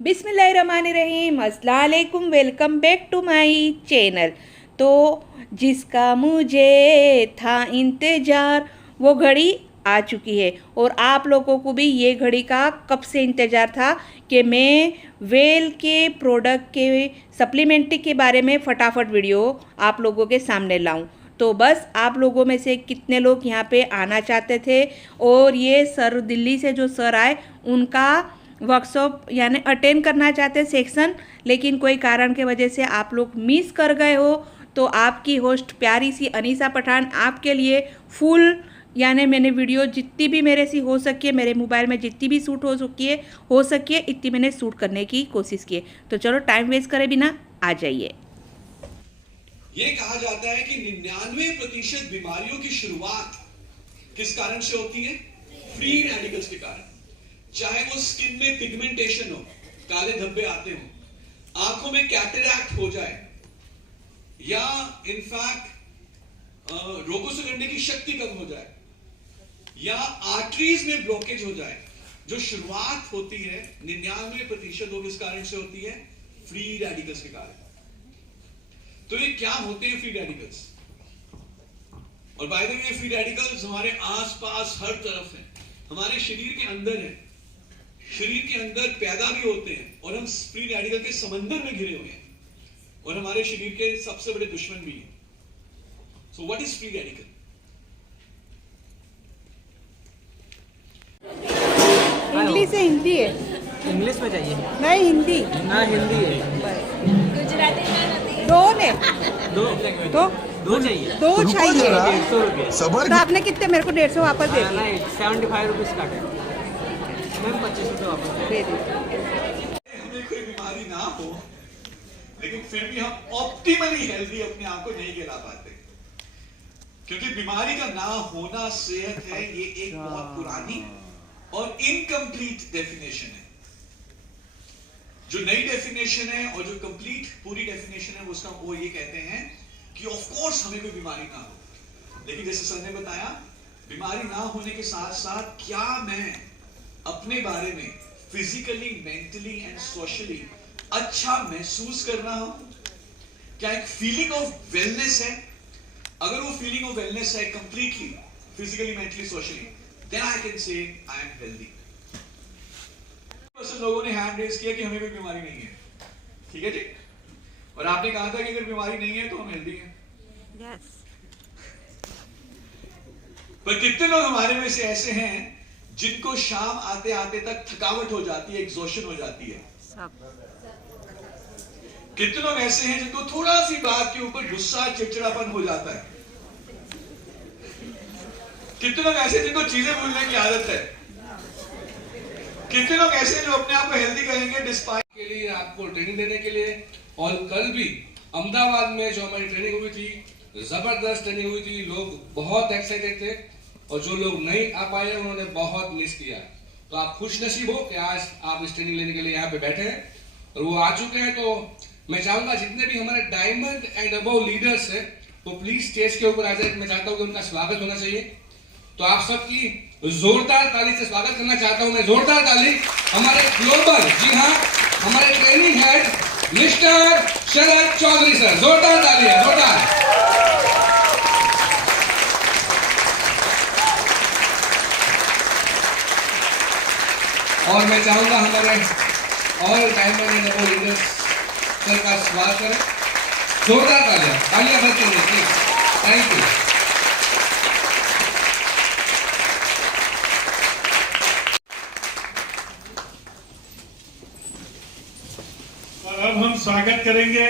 बिस्मिल्लाहिर्रहमानिर्रहीम, अस्सलाम वालेकुम। Welcome back to my channel. तो जिसका मुझे था इंतज़ार वो घड़ी आ चुकी है और आप लोगों को भी ये घड़ी का कब से इंतज़ार था कि मैं वेल के प्रोडक्ट के सप्लीमेंट्री के बारे में फटाफट वीडियो आप लोगों के सामने लाऊं। तो बस आप लोगों में से कितने लोग यहाँ पे आना चाहते थे और ये सर दिल्ली से जो सर आए उनका वर्कशॉप यानी अटेंड करना चाहते सेक्शन, लेकिन कोई कारण के वजह से आप लोग मिस कर गए हो, तो आपकी होस्ट प्यारी सी अनीसा पठान आपके लिए फुल यानी मैंने वीडियो जितनी भी मेरे से हो सकी है, मेरे मोबाइल में जितनी भी शूट हो सकी है इतनी मैंने शूट करने की कोशिश की है। तो चलो टाइम वेस्ट करे बिना आ जाइए। ये कहा जाता है कि 99% बीमारियों की शुरुआत किस कारण से होती है? फ्री रेडिकल्स के कारण। चाहे वो स्किन में पिगमेंटेशन हो, काले धब्बे आते हो, आंखों में कैटरैक्ट हो जाए, या इनफैक्ट रोगों से लड़ने की शक्ति कम हो जाए, या आर्टरीज में ब्लॉकेज हो जाए, जो शुरुआत होती है 99% वो किस कारण से होती है? फ्री रेडिकल्स के कारण। तो ये क्या होते हैं फ्री रेडिकल्स? और by the way free radicals हमारे आसपास हर तरफ है, हमारे शरीर के अंदर है, शरीर के अंदर पैदा भी होते हैं और हम फ्री रेडिकल के समंदर में घिरे हुए हैं और हमारे शरीर के सबसे बड़े दुश्मन भी हैं। So what is free radical? English से हिंदी है? इंग्लिश में चाहिए नहीं हिंदी ना, हिंदी है। दो ने दो दो चाहिए। दो चाहिए। 150 तो आपने कितने मेरे को 150 वापस दे दिए? नहीं, 75 रुपीज़ काटे मैम, 25 रुपये वापस दे दिए। हमें कोई बीमारी ना हो लेकिन फिर भी हम ऑप्टिमली हेल्दी अपने आप को नहीं गिरा पाते, क्योंकि बीमारी का ना होना सेहत है, ये एक बहुत पुरानी और इनकम्प्लीट डेफिनेशन है। जो नई डेफिनेशन है और जो कंप्लीट पूरी डेफिनेशन है उसका वो ये कहते हैं कि ऑफ कोर्स हमें कोई बीमारी ना हो, लेकिन जैसे सर ने बताया बीमारी ना होने के साथ साथ क्या मैं अपने बारे में फिजिकली, मेंटली एंड सोशली अच्छा महसूस कर रहा हूं? क्या एक फीलिंग ऑफ वेलनेस है? अगर वो फीलिंग ऑफ वेलनेस है completely physically, mentally, socially, then I can say I am healthy. लोगों ने हैंड रेज किया कि हमें कोई बीमारी नहीं है, ठीक है जी, और आपने कहा था कि अगर बीमारी नहीं है तो हम हेल्दी हैं। यस। पर कितने लोग हमारे में से ऐसे हैं जिनको शाम आते आते तक थकावट हो जाती है, एग्जॉशन हो जाती है? कितने लोग ऐसे हैं जिनको थोड़ा सी बात के ऊपर गुस्सा, चिड़चिड़ापन हो जाता है? कितने लोग ऐसे जिनको चीजें भूलने की आदत है? कितने लोग ऐसे जो अपने आप को हेल्दी करेंगे डिस्पाइट के लिए आपको ट्रेनिंग देने के लिए। और कल भी अहमदाबाद में जो हमारी ट्रेनिंग हुई थी, जबरदस्त ट्रेनिंग हुई थी, लोग बहुत एक्साइटेड थे और जो लोग नहीं आ पाए उन्होंने बहुत मिस किया। तो आप खुश नसीब हो कि आज आप इस ट्रेनिंग लेने के लिए यहाँ पे बैठे हैं और वो आ चुके हैं। तो मैं चाहूंगा जितने भी हमारे डायमंड एंड अबव लीडर्स हैं वो प्लीज स्टेज के ऊपर आ जाए। मैं चाहता हूँ कि उनका स्वागत होना चाहिए, तो आप सबकी जोरदार ताली से स्वागत करना चाहता हूं मैं। जोरदार ताली हमारे ग्लोबल, जी हाँ, हमारे ट्रेनिंग हेड मिस्टर शरद चौधरी सर। जोरदार ताली है, जोरदार। और मैं चाहूंगा हमारे और diamond and above leaders sir का स्वागत करें। जोरदार तालियां, तालियां बजती हैं प्लीज। Thank you. और अब हम स्वागत करेंगे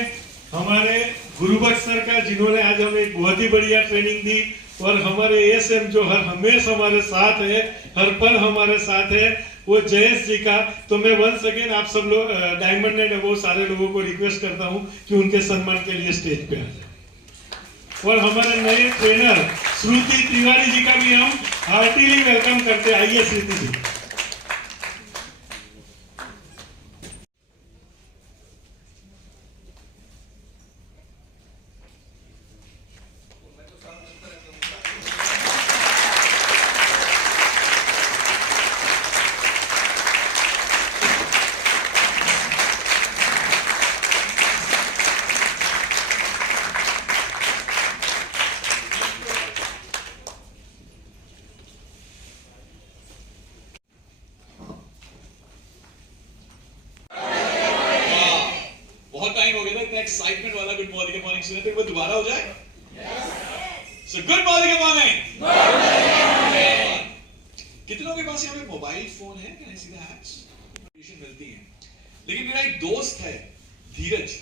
हमारे गुरुबख्श सर का, जिन्होंने आज हमें एक बहुत ही बढ़िया ट्रेनिंग दी और हमारे एएसएम जो हर हमेशा हमारे साथ है, हर पल हमारे साथ है, वो जयेश जी का। तो मैं वंस अगेन आप सब लोग डायमंड एंड वो सारे लोगों को रिक्वेस्ट करता हूं कि उनके सम्मान के लिए स्टेज पे आ जाए। और हमारे नए ट्रेनर श्रुति तिवारी जी का भी हम हार्टीली वेलकम करते हैं। आइए श्रुति जी। बहुत टाइम हो गया था इतना एक्साइटमेंट वाला गुड मॉर्निंग सुने थे, वो दोबारा हो जाए? So good morning. कितनों के पास यहाँ पे मोबाइल फोन है? Can I see the hands? मिलती है। लेकिन मेरा एक दोस्त है Dheeraj,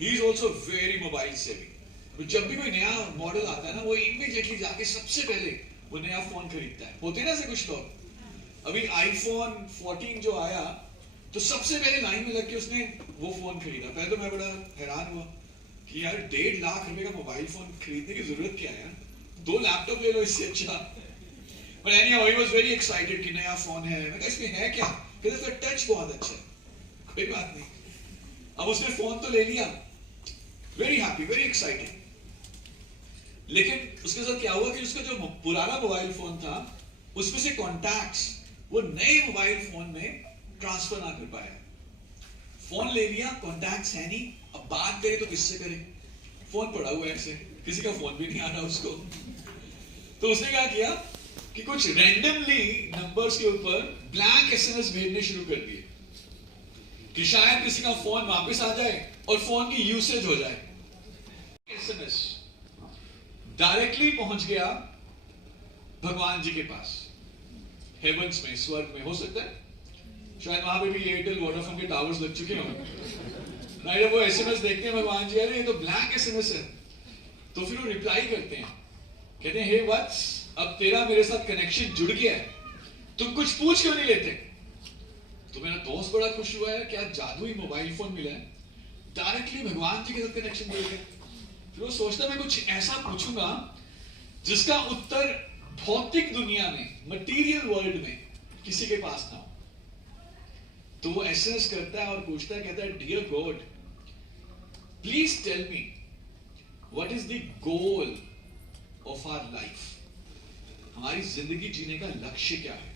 he is also very mobile saving. तो जब भी कोई नया मॉडल आता है ना, वो इमीडिएटली जाके सबसे पहले वो नया फोन खरीदता है। होते ना ऐसे कुछ लोग। अभी आईफोन 14 जो आया तो सबसे पहले लाइन में लग के उसने वो फोन खरीदा। पहले तो मैं बड़ा हैरान हुआ कि यार 1.5 लाख रुपए का मोबाइल फोन खरीदने की जरूरत क्या है यार, 2 लैपटॉप ले लो इससे अच्छा। But anyhow, he was very excited कि नया फोन है। मैं कहा इसमें है क्या? कहते इसका टच बहुत अच्छा है। कोई बात नहीं, अब उसने फोन तो ले लिया, वेरी हैप्पी, वेरी एक्साइटेड। लेकिन उसके साथ क्या हुआ कि उसका जो पुराना मोबाइल फोन था उसमें से कॉन्टैक्ट्स वो नए मोबाइल फोन में ट्रांसफर ना कर पाया। फोन ले लिया, कॉन्टैक्ट्स है नहीं, अब बात करे तो किससे करे? फोन पड़ा हुआ है ऐसे, किसी का फोन भी नहीं आ रहा उसको। तो उसने क्या किया कि कुछ रैंडमली नंबर्स के ऊपर ब्लैंक एसएमएस भेजने शुरू कर दिए कि शायद किसी का फोन वापस आ जाए और फोन की यूसेज हो जाए। एसएमएस डायरेक्टली पहुंच गया भगवान जी के पास, हेवंस में, स्वर्ग में। हो सकता है शायद वहां पे भी एयरटेल वोडाफोन के टावर्स लग चुके हों। नहीं, जब वो एसएमएस देखते हैं भगवान जी, अरे ये तो ब्लैंक एसएमएस है, तो फिर वो रिप्लाई करते हैं, कहते हैं हे वत्स, अब तेरा मेरे साथ कनेक्शन जुड़ गया है, तुम कुछ पूछ क्यों नहीं लेते? तो मेरा दोस्त बड़ा खुश हुआ है, क्या जादुई मोबाइल फोन मिला है, डायरेक्टली भगवान जी के साथ कनेक्शन जुड़ गया। फिर वो सोचता मैं कुछ ऐसा पूछूंगा जिसका उत्तर भौतिक दुनिया में, मटीरियल वर्ल्ड में किसी के पास ना हो। तो वो एसएमएस करता है और पूछता है, कहता है dear God please tell me what is the goal of our life. हमारी जिंदगी जीने का लक्ष्य क्या है?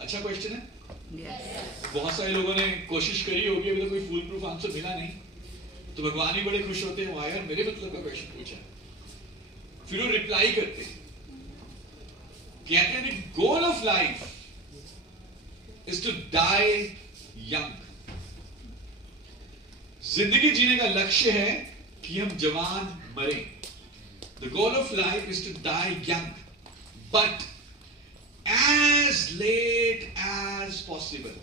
अच्छा क्वेश्चन है। बहुत सारे लोगों ने कोशिश करी होगी, अभी तो कोई फुल प्रूफ आंसर मिला नहीं। तो भगवान भी बड़े खुश होते हैं, यार मेरे मतलब का क्वेश्चन पूछा। फिर वो रिप्लाई करते हैं, कहते हैं the goal of life is to die young. जिंदगी जीने का लक्ष्य है कि हम जवान मरें। The goal of life is to die young but as late as possible.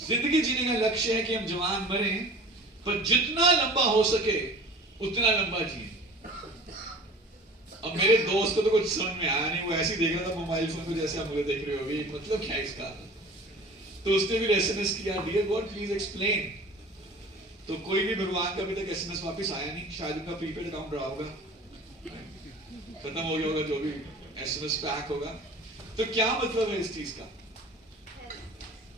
जिंदगी जीने का लक्ष्य है कि हम जवान मरें, पर जितना लंबा हो सके उतना लंबा जिए। अब मेरे दोस्त को तो कुछ समझ में आया नहीं, वो ऐसे ही देख रहा था मोबाइल फोन को जैसे आप मुझे देख रहे होगे, मतलब क्या है इसका? तो उसने भी एसएमएस किया, डियर गॉड प्लीज एक्सप्लेन। तो कोई भी भगवान का अभी तक एसएमएस वापस आया नहीं, शायद उनका प्रीपेड अकाउंट रहा होगा, खत्म हो गया होगा जो भी एसएमएस पैक होगा। तो क्या मतलब है इस चीज का?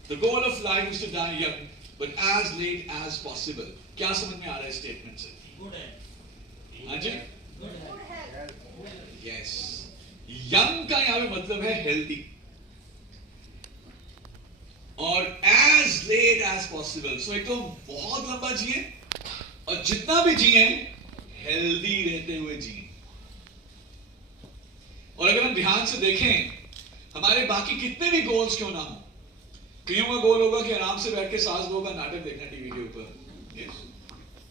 The goal of life is to die young but as late as possible. क्या समझ में आ रहा है स्टेटमेंट से? हाँ जी, यस। यंग का यहां पे मतलब है हेल्दी, और एज लेट एज पॉसिबल। सो एक तो बहुत लंबा जिए और जितना भी जिए हेल्दी रहते हुए जिए। और अगर हम ध्यान से देखें, हमारे बाकी कितने भी गोल्स क्यों ना हो, कईयों का गोल होगा कि आराम से बैठ के सास बहू का नाटक देखना टीवी के ऊपर,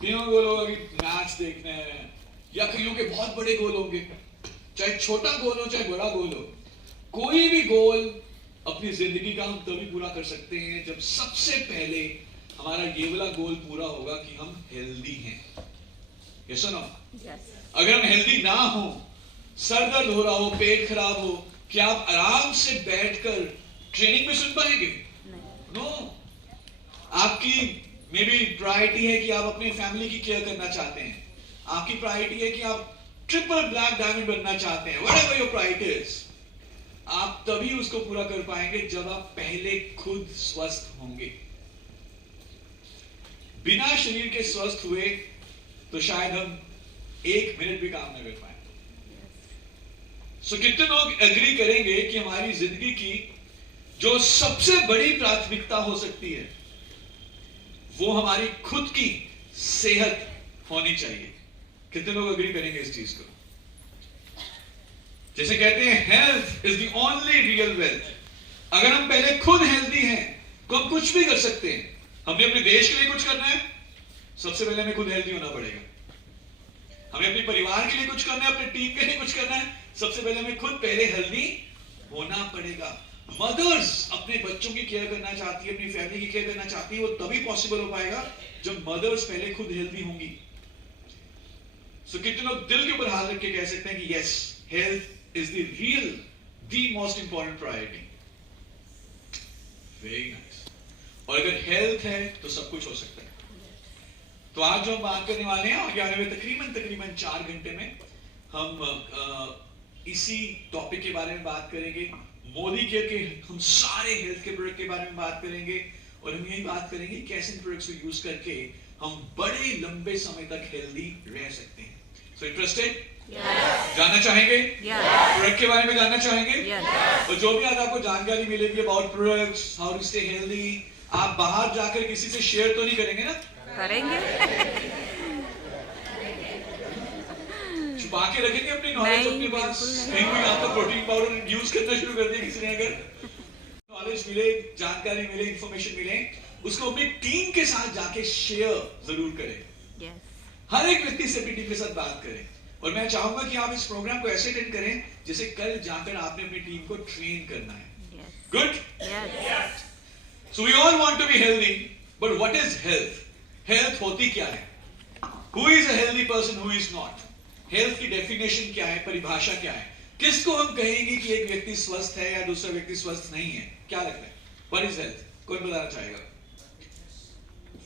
कईयों का गोल होगा कि मैच देखना है, या कईयों के बहुत बड़े गोल होंगे, चाहे छोटा गोल हो चाहे बड़ा गोल हो। कोई भी गोल अपनी जिंदगी का हम तभी पूरा कर सकते हैं जब सबसे पहले हमारा ये वाला गोल पूरा होगा कि हम हेल्दी हैं। ये सुनो, अगर हम हेल्दी ना हो, सर दर्द हो रहा हो, पेट खराब हो, क्या आप आराम से बैठकर ट्रेनिंग में सुन पाएंगे? नो। आपकी मे बी प्रायोरिटी है कि आप अपनी फैमिली की केयर करना चाहते हैं, आपकी प्रायोरिटी है कि आप ट्रिपल ब्लैक डायमंड बनना चाहते हैं, व्हाटएवर योर प्रायोरिटी इज, आप तभी उसको पूरा कर पाएंगे जब आप पहले खुद स्वस्थ होंगे। बिना शरीर के स्वस्थ हुए तो शायद हम 1 मिनट भी काम नहीं कर पाएंगे। सो कितने लोग एग्री करेंगे कि हमारी जिंदगी की जो सबसे बड़ी प्राथमिकता हो सकती है वो हमारी खुद की सेहत होनी चाहिए? कितने लोग एग्री करेंगे इस चीज को? जैसे कहते हैं health is the only real wealth. अगर हम पहले खुद हेल्दी हैं तो हम कुछ भी कर सकते हैं। हमने अपने देश के लिए कुछ करना है, सबसे पहले हमें खुद हेल्दी होना पड़ेगा। हमें अपने परिवार के लिए कुछ करना है, अपने टीम के लिए कुछ करना है, सबसे पहले हमें खुद पहले हेल्दी होना पड़ेगा। मदर्स अपने बच्चों की केयर करना चाहती है, अपनी फैमिली की केयर करना चाहती है, वो तभी पॉसिबल हो पाएगा जब मदर्स पहले खुद हेल्दी होंगी। सो कितने लोग दिल के ऊपर हाथ रख के कह सकते हैं कि yes, health is the real, the most important priority. Very nice. और अगर हेल्थ है तो सब कुछ हो सकता है। तो आज जो हम बात करने वाले हैं, आगे आने में तकरीबन 4 घंटे में हम इसी टॉपिक के बारे में बात करेंगे। मोदी केयर के हम सारे हेल्थ के प्रोडक्ट के बारे में बात करेंगे और हम यही बात करेंगे कैसे इन प्रोडक्ट्स को यूज करके हम बड़े लंबे समय तक हेल्दी रह सकते हैं। So interested? जानना चाहेंगे? प्रोडक्ट के बारे में जानना चाहेंगे? और जो भी आज आपको जानकारी मिलेगी about products, how to stay healthy, आप बाहर जाकर किसी से शेयर तो नहीं करेंगे ना? करेंगे। छुपा के रखेंगे अपनी नॉलेज अपने पास? नहीं, कोई आपका प्रोटीन पाउडर यूज करना शुरू कर दिया किसी ने, अगर नॉलेज मिले, जानकारी मिले, इंफॉर्मेशन मिले, उसको अपनी टीम के साथ जाके शेयर जरूर करें। हर एक व्यक्ति से अपनी टीम के साथ बात करें। और मैं चाहूंगा कि आप इस प्रोग्राम को ऐसे अटेंड करें जैसे कल जाकर आपने अपनी टीम को ट्रेन करना है। Good? So we all want to be healthy, but what is health? Health होती क्या है? Who is a healthy person, who is not? Health की डेफिनेशन क्या है, परिभाषा क्या है? किसको हम कहेंगे कि एक व्यक्ति स्वस्थ है या दूसरा व्यक्ति स्वस्थ नहीं है? क्या लगता है? What is health? कौन बताना चाहेगा?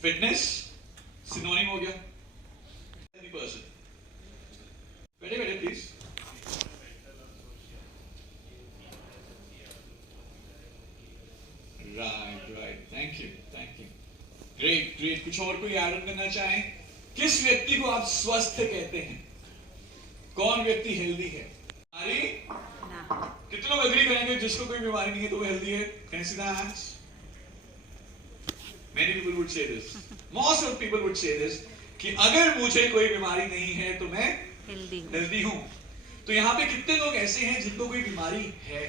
फिटनेस सिनोनिम हो गया हेल्दी पर्सन। बैठे बैठे please. Right, thank you. Great. कुछ और कोई ऐड करना चाहें? किस व्यक्ति को आप स्वस्थ कहते हैं? कौन व्यक्ति हेल्दी है? अरे कितने लोग एग्री करेंगे जिसको कोई बीमारी नहीं है तो वो हेल्दी है? Can see the hands? Many people would say this. Most of people would say this कि अगर मुझे कोई बीमारी नहीं है तो मैं हेल्दी हूं। तो यहाँ पे कितने लोग ऐसे हैं जिनको कोई बीमारी है?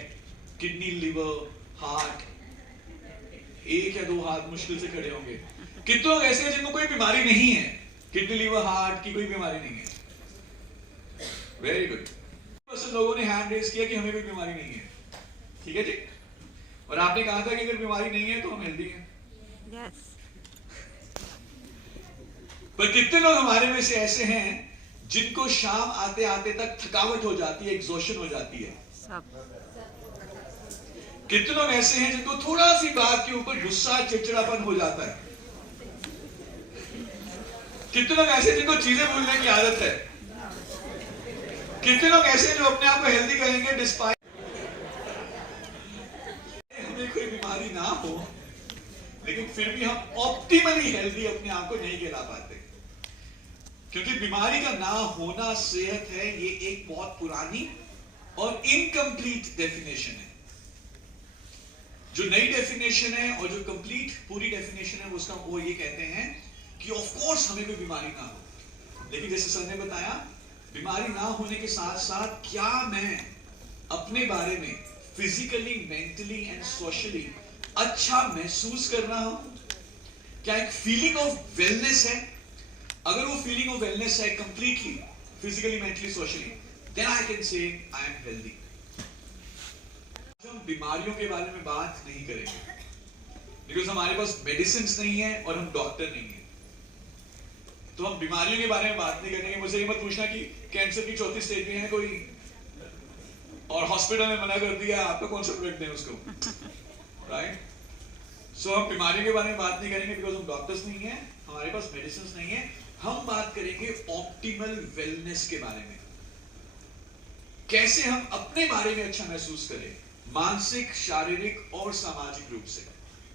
किडनी, लिवर, हार्ट, एक या दो हाथ मुश्किल से खड़े होंगे। कितने लोग ऐसे हैं जिनको कोई बीमारी नहीं है? किडनी, लिवर, हार्ट की कोई बीमारी नहीं है। Very good. लोगों ने हैंड रेज किया कि हमें कोई बीमारी नहीं है। ठीक है जी। और आपने कहा था कि अगर बीमारी नहीं है तो हम हेल्दी हैं। पर कितने लोग हमारे में से ऐसे हैं जिनको शाम आते आते तक थकावट हो जाती है, एग्जॉशन हो जाती है? कितने लोग ऐसे हैं जिनको थोड़ा सी बात के ऊपर गुस्सा, चिड़चिड़ापन हो जाता है? कितने लोग ऐसे जिनको चीजें भूलने की आदत है? कितने लोग ऐसे जो अपने आप को हेल्दी करेंगे डिस्पाइट हमें कोई बीमारी ना हो, लेकिन फिर भी हम ऑप्टिमली हेल्दी अपने आप को नहीं कहला पाते? क्योंकि बीमारी का ना होना सेहत है, ये एक बहुत पुरानी और इनकम्प्लीट डेफिनेशन है। जो नई डेफिनेशन है और जो कंप्लीट पूरी डेफिनेशन है उसका वो ये कहते हैं कि ऑफ कोर्स हमें कोई बीमारी ना हो, लेकिन जैसे सर ने बताया बीमारी ना होने के साथ साथ क्या मैं अपने बारे में फिजिकली, मेंटली एंड सोशली अच्छा महसूस कर रहा हूं? क्या एक फीलिंग ऑफ वेलनेस है? अगर वो फीलिंग ऑफ वेलनेस है completely, physically, mentally, socially, then I can say I am healthy. हम बीमारियों के बारे में बात नहीं करेंगे बिकॉज हमारे पास मेडिसिन नहीं है और हम डॉक्टर नहीं है। तो हम बीमारियों के बारे में बात नहीं करेंगे। मुझे ये मत पूछना कि कैंसर की 4थी स्टेज में है कोई और हॉस्पिटल में मना कर दिया, आपको कौन सा प्रोडक्ट दें उसको? राइट? सो हम बीमारियों के बारे में बात नहीं करेंगे बिकॉज हम डॉक्टर्स नहीं है, हमारे पास मेडिसिन नहीं है। हम बात करेंगे ऑप्टिमल वेलनेस के बारे में, कैसे हम अपने बारे में अच्छा महसूस करें, मानसिक, शारीरिक और सामाजिक रूप से,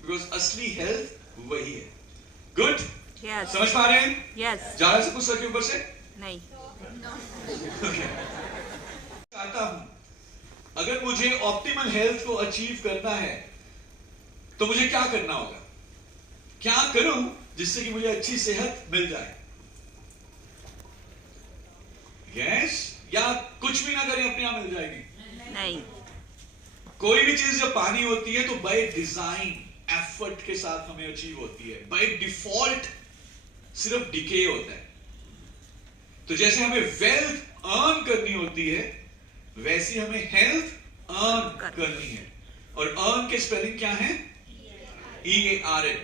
बिकॉज असली हेल्थ वही है। गुड? समझ पा रहे हैं? ज्यादा से कुछ सके ऊपर से नहीं। चाहता हूं अगर मुझे ऑप्टिमल हेल्थ को अचीव करना है तो मुझे क्या करना होगा? क्या करूं जिससे कि मुझे अच्छी सेहत मिल जाए? यस? या कुछ भी ना करें अपने आप मिल जाएगी? नहीं। कोई भी चीज जब पानी होती है तो बाय डिजाइन एफर्ट के साथ हमें अचीव होती है, बाय डिफॉल्ट सिर्फ डिके होता है। तो जैसे हमें वेल्थ अर्न करनी होती है, वैसी हमें हेल्थ अर्न करनी है। और अर्न के स्पेलिंग क्या है? EARN।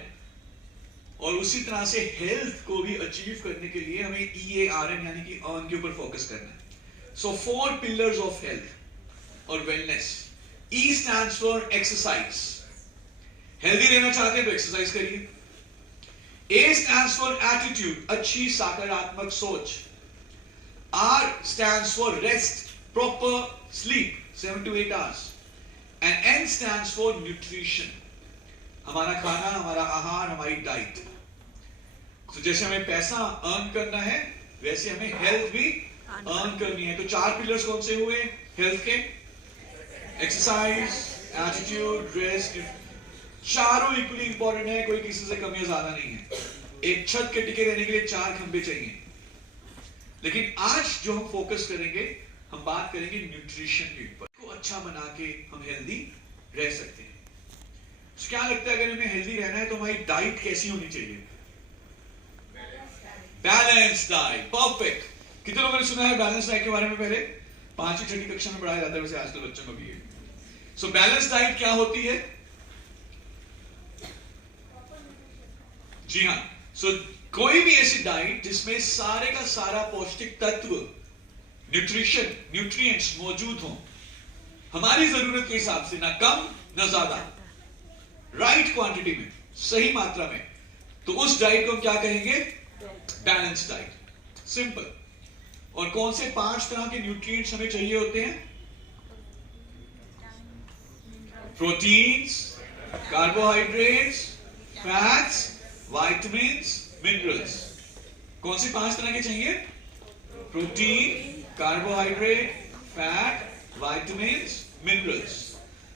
और उसी तरह से हेल्थ को भी अचीव करने के लिए हमें EARN यानी कि अर्न के ऊपर फोकस करना है। सो 4 पिलर्स ऑफ हेल्थ और wellness. E stands for exercise. Healthy रहना चाहते हैं तो एक्सरसाइज करिए। A स्टैंड्स फॉर एटीट्यूड, अच्छी सकारात्मक सोच। R stands for rest, proper sleep, 7 to 8 hours. And N stands for nutrition, हमारा खाना, हमारा आहार, हमारी डाइट। तो जैसे हमें पैसा अर्न करना है, वैसे हमें हेल्थ भी अर्न करनी है। तो 4 पिलर्स कौन से हुए हेल्थ के? Exercise, attitude, rest. चारों इक्वली इंपॉर्टेंट है, कोई किसी से कम या ज्यादा नहीं है। एक छत के टिके रहने के लिए 4 खंबे चाहिए। लेकिन आज जो हम फोकस करेंगे, हम बात करेंगे न्यूट्रिशन के ऊपर। को अच्छा बना के हम हेल्दी रह सकते हैं। तो क्या लगता है अगर हमें हेल्दी रहना है तो हमारी डाइट कैसी होनी चाहिए? Balance diet, perfect. कितने लोगों ने सुना है बैलेंस डाइट के बारे में? पहले 5वीं 6वीं कक्षा में पढ़ाया जाता है, वैसे आजकल बच्चों को भी है। सो बैलेंस डाइट क्या होती है? जी हाँ, सो कोई भी ऐसी डाइट जिसमें सारे का सारा पौष्टिक तत्व, न्यूट्रिशन, न्यूट्रिएंट्स मौजूद हो, हमारी जरूरत के हिसाब से, ना कम ना ज्यादा, राइट क्वांटिटी में, सही मात्रा में, तो उस डाइट को हम क्या कहेंगे? Balance diet. सिंपल। और कौन से 5 तरह के न्यूट्रिएंट्स हमें चाहिए होते हैं? Proteins, carbohydrates, fats, vitamins, minerals. कौन से 5 तरह के चाहिए? Protein, carbohydrate, fat, vitamins, minerals.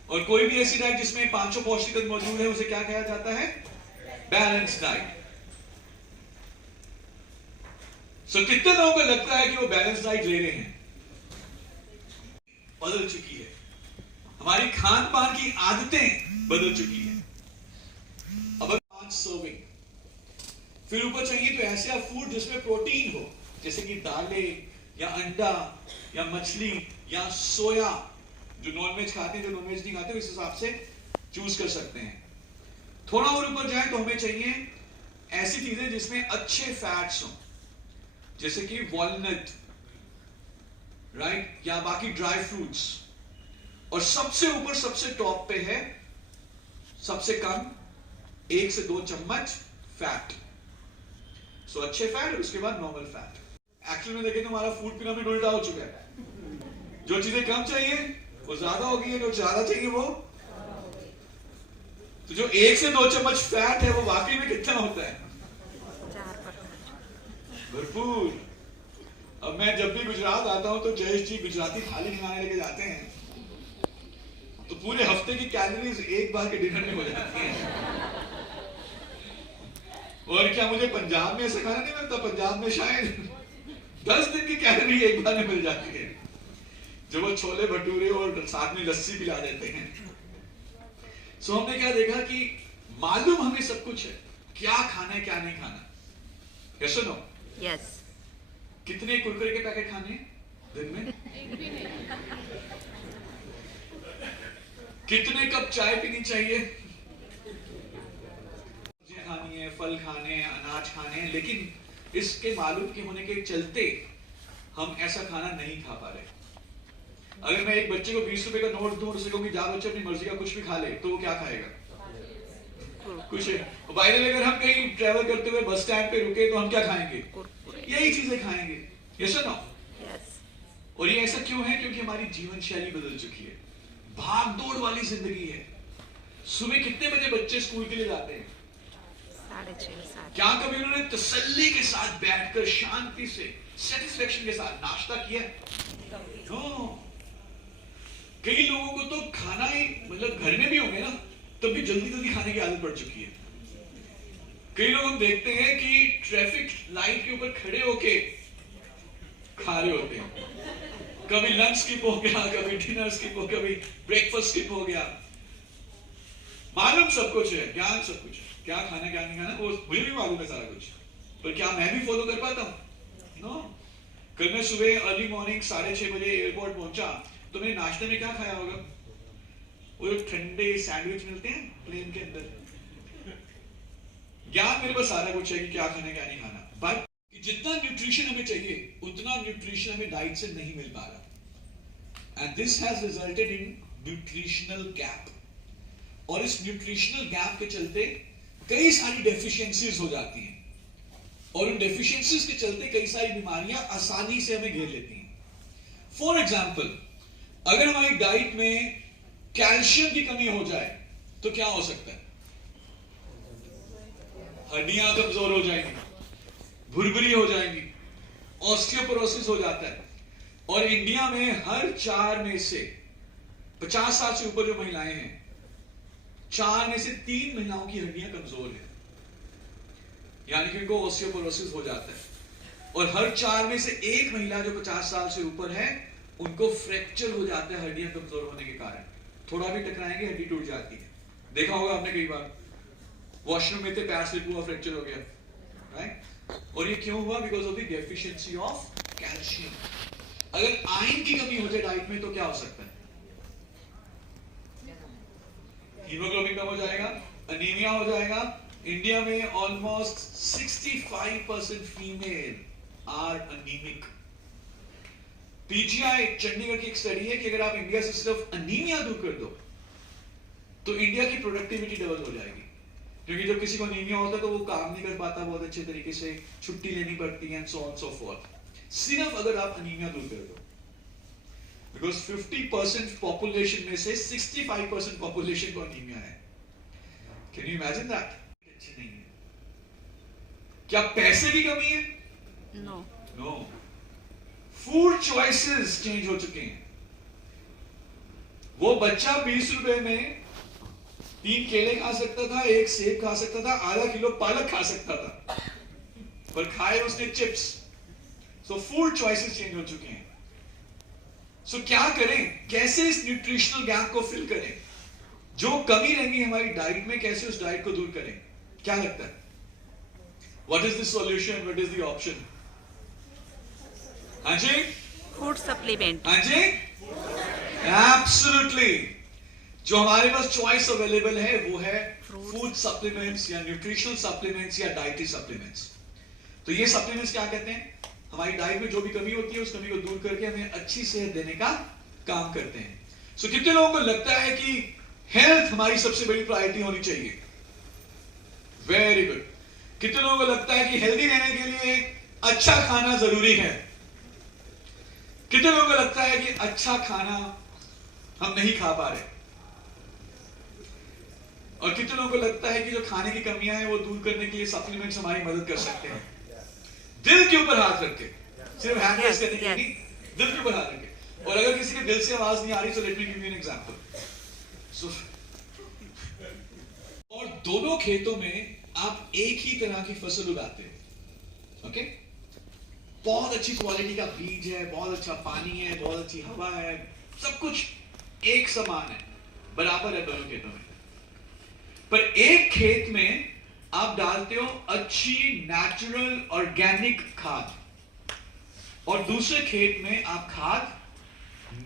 और कोई भी ऐसी डाइट जिसमें 5 पौष्टिक तत्व मौजूद है, उसे क्या कहा जाता है? Balance diet. सो कितने लोगों को लगता है कि वो बैलेंस डाइट ले रहे हैं? बदल चुकी है, हमारी खान पान की आदतें बदल चुकी है। अब 5 सर्विंग, फिर ऊपर चाहिए तो ऐसा फूड जिसमें प्रोटीन हो, जैसे कि दालें या अंडा या मछली या सोया। जो नॉनवेज खाते हैं, जो नॉनवेज नहीं खाते, इस हिसाब से चूज कर सकते हैं। थोड़ा और ऊपर जाए तो हमें चाहिए ऐसी चीजें जिसमें अच्छे फैट्स हो, जैसे कि वॉलनट, राइट, या बाकी ड्राई फ्रूट्स। और सबसे ऊपर, सबसे टॉप पे है सबसे कम 1 से 2 चम्मच फैट। सो अच्छे फैट, उसके बाद नॉर्मल फैट। एक्चुअली में देखें तो हमारा फूड पिरामिड उल्टा हो चुका है। जो चीजें कम चाहिए वो ज्यादा हो गई है, जो ज्यादा चाहिए वो। तो जो 1 से 2 चम्मच फैट है वो वाकई में कितना होता है? भरपूर। अब मैं जब भी गुजरात आता हूं तो जयेश जी गुजराती थाली खाने लेके जाते हैं, तो पूरे हफ्ते की कैलोरीज एक बार के डिनर में हो जाती हैं। और क्या मुझे पंजाब में ऐसा खाना नहीं मिलता? पंजाब में शायद 10 दिन की कैलोरी एक बार में मिल जाती है, जो वो छोले भटूरे और साथ में लस्सी पिला देते हैं। सो हमने क्या देखा कि मालूम हमें सब कुछ है, क्या खाना है क्या नहीं खाना। यस और नो? यस। कितने कुरकुरे के पैकेट खाने दिन में? कितने कप चाय पीनी चाहिए? खानी है, फल खाने हैं, अनाज खाने हैं, लेकिन इसके मालूम के होने के चलते हम ऐसा खाना नहीं खा पा रहे। अगर मैं एक बच्चे को 20 रुपए का नोट दूं और उसे कहूं कि जा बच्चे अपनी मर्जी का कुछ भी खा ले, तो वो क्या खाएगा? कुछ है। बाय द वे, अगर हम कहीं ट्रैवल करते हुए बस स्टैंड पे रुके तो हम क्या खाएंगे? यही चीजें खाएंगे। यस और नो? यस। और ये ऐसा क्यों है? क्योंकि हमारी जीवन शैली बदल चुकी है, भाग दौड़ वाली जिंदगी है। सुबह कितने बजे बच्चे स्कूल के लिए जाते हैं? 6:30। क्या कभी उन्होंने तसल्ली के साथ बैठकर शांति से, सेटिस्फेक्शन के साथ नाश्ता किया? कई लोगों को तो खाना ही, मतलब घर में भी होंगे ना, तब भी जल्दी जल्दी खाने की आदत पड़ चुकी है। कई लोग हम देखते हैं कि ट्रैफिक लाइट के ऊपर खड़े होके खा रहे होते हैं। कभी लंच स्किप हो गया, कभी डिनर स्किप हो गया, कभी ब्रेकफास्ट स्किप हो गया। मालूम सब कुछ है, ज्ञान सब कुछ है, क्या खाना क्या नहीं खाना वो मुझे भी मालूम है सारा कुछ, पर क्या मैं भी फॉलो कर पाता हूँ? नो। कल मैं सुबह अर्ली मॉर्निंग 6:30 बजे एयरपोर्ट पहुंचा तो मैंने नाश्ते में क्या खाया होगा? वो जो ठंडे सैंडविच मिलते हैं प्लेन के अंदर। ज्ञान मेरे पास सारा कुछ है कि क्या खाना क्या नहीं खाना, बट जितना न्यूट्रिशन हमें चाहिए उतना न्यूट्रिशन हमें डाइट से नहीं मिल पा रहा, and this has resulted in nutritional gap. और इस न्यूट्रिशनल गैप के चलते कई सारी डेफिशिएंसीज हो जाती हैं, और उन डेफिशिएंसीज के चलते कई सारी बीमारियां आसानी से हमें घेर लेती हैं। फॉर एग्जाम्पल, अगर हमारी डाइट में कैल्शियम की कमी हो जाए तो क्या हो सकता है? हड्डियां कमजोर हो जाएंगी, भुरभुरी हो जाएंगी, ऑस्टियोपोरोसिस हो जाता है। और इंडिया में हर 4 में से 50 साल से ऊपर जो महिलाएं हैं, 4 में से 3 महिलाओं की हड्डियां कमजोर हैं, यानी कि उनको ऑस्टियोपोरोसिस हो जाता है। और हर 4 में से 1 महिला जो 50 साल से ऊपर है उनको फ्रैक्चर हो जाता है हड्डियां कमजोर होने के कारण। थोड़ा भी टकराएंगे हड्डी टूट जाती है। देखा होगा आपने कई बार, वॉशरूम में थे, पैर स्लिप हुआ, फ्रैक्चर हो गया, राइट? और ये क्यों हुआ? Because of the deficiency of calcium. अगर आयरन की कमी हो जाए डाइट में तो क्या हो सकता है? हीमोग्लोबिन कम हो जाएगा, अनीमिया हो जाएगा। इंडिया में almost 65% female are anaemic. PGI Chandigarh की एक स्टडी है कि अगर आप इंडिया से सिर्फ अनीमिया दूर कर दो तो इंडिया की प्रोडक्टिविटी डबल हो जाएगी। क्योंकि जब किसी को अनीमिया होता है तो वो काम नहीं कर पाता बहुत अच्छे तरीके से, छुट्टी लेनी पड़ती है, सो ऑन सो फोर्थ। सिर्फ अगर आप अनीमिया दूर कर दो, बिकॉज 50% पॉपुलेशन में से 65% पॉपुलेशन को अनीमिया है। Can you imagine that? अच्छी नहीं है। क्या पैसे की कमी है? No. No. Food choices change हो चुके हैं। वो बच्चा 20 रुपए में 3 केले खा सकता था, 1 सेब खा सकता था, आधा किलो पालक खा सकता था, पर खाए उसने chips. So food choices change हो चुके हैं। सो क्या करें? कैसे इस न्यूट्रिशनल गैप को फिल करें? जो कमी रहेगी हमारी डाइट में, कैसे उस डाइट को दूर करें? क्या लगता है? What is the solution? What is the option? हाँ जी, फूड सप्लीमेंट। हाँ जी, एब्सोल्युटली। जो हमारे पास चॉइस अवेलेबल है वो है फूड सप्लीमेंट्स या न्यूट्रिशनल सप्लीमेंट्स या डाइटरी सप्लीमेंट्स। तो ये सप्लीमेंट्स क्या कहते हैं? हमारी डाइट में जो भी कमी होती है उस कमी को दूर करके हमें अच्छी सेहत देने का काम करते हैं। सो कितने लोगों को लगता है कि हेल्थ हमारी सबसे बड़ी प्रायोरिटी होनी चाहिए? Very good. कितने लोगों को लगता है कि हेल्दी रहने के लिए अच्छा खाना जरूरी है? कितने लोगों को लगता है कि अच्छा खाना हम नहीं खा पा रहे? और कितने लोगों को लगता है कि जो खाने की कमियां हैं वो दूर करने के लिए सप्लीमेंट्स हमारी मदद कर सकते हैं? दिल के ऊपर हाथ रख के, सिर्फ हैंड रेज करने के लिए, दिल के ऊपर हाथ रख के। और अगर किसी के दिल से आवाज नहीं आ रही तो let me give you an example. और दोनों खेतों में आप एक ही तरह की फसल उगाते हैं, ओके? बहुत अच्छी क्वालिटी का बीज है, बहुत अच्छा पानी है, बहुत अच्छी हवा है, सब कुछ एक समान है, बराबर है दोनों खेतों में। पर एक खेत में आप डालते हो अच्छी नेचुरल ऑर्गेनिक खाद, और दूसरे खेत में आप खाद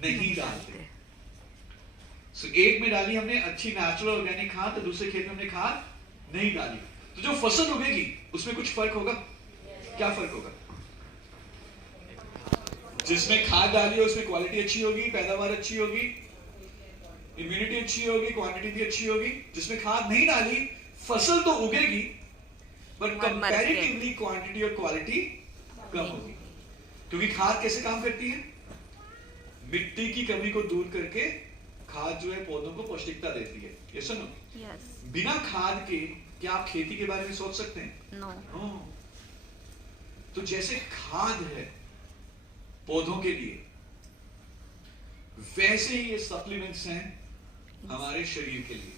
नहीं डालते। सो एक में डाली हमने अच्छी नेचुरल ऑर्गेनिक खाद, तो दूसरे खेत में हमने खाद नहीं डाली। तो जो फसल उगेगी उसमें कुछ फर्क होगा? क्या फर्क होगा? जिसमें खाद डाली है उसमें क्वालिटी अच्छी होगी, पैदावार अच्छी होगी, इम्यूनिटी अच्छी होगी, क्वांटिटी भी अच्छी होगी। जिसमें खाद नहीं डाली, फसल तो उगेगी पर कंपैरेटिवली क्वांटिटी और क्वालिटी कम होगी। क्योंकि खाद कैसे काम करती है? मिट्टी की कमी को दूर करके खाद जो है पौधों को पौष्टिकता देती है। ये सुनो, बिना खाद के क्या आप खेती के बारे में सोच सकते हैं? नो। तो जैसे खाद है पौधों के लिए, वैसे ही ये सप्लीमेंट्स हैं हमारे शरीर के लिए।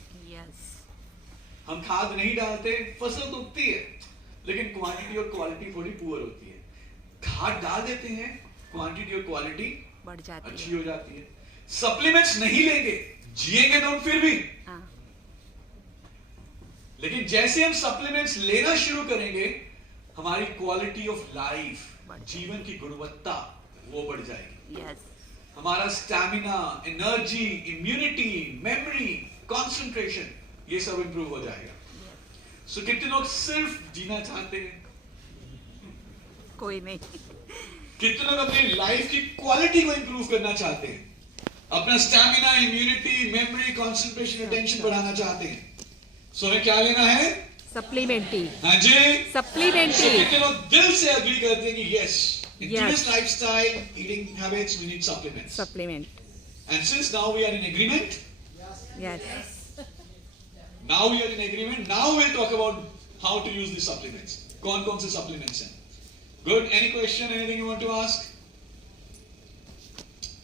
हम खाद नहीं डालते, फसल तो उगती है, लेकिन क्वांटिटी और क्वालिटी थोड़ी पुअर होती है। खाद डाल देते हैं, क्वांटिटी और क्वालिटी बढ़ जाती अच्छी हो जाती है। सप्लीमेंट्स नहीं लेंगे, जिएंगे तो हम फिर भी, लेकिन जैसे हम सप्लीमेंट्स लेना शुरू करेंगे, हमारी क्वालिटी ऑफ लाइफ, जीवन की गुणवत्ता वो बढ़ जाएगी। यस, हमारा stamina, energy, immunity, memory, concentration, ये सब इंप्रूव हो जाएगा। सो कितने लोग सिर्फ जीना चाहते हैं? कोई नहीं। कितने लोग अपनी लाइफ की क्वालिटी को इंप्रूव करना चाहते हैं? अपना stamina, immunity, memory, concentration, attention बढ़ाना चाहते हैं? सो हमें क्या लेना है? सप्लीमेंट्री। हाँ जी, सप्लीमेंट्री। कितने लोग दिल से एग्री करते हैं कि yes, in Yes. today's lifestyle, eating habits, we need supplements. Supplement. And since now we are in agreement, yes, now we are in agreement, now we'll talk about how to use these supplements. कौन-कौन से supplements हैं? Good. Any question? Anything you want to ask?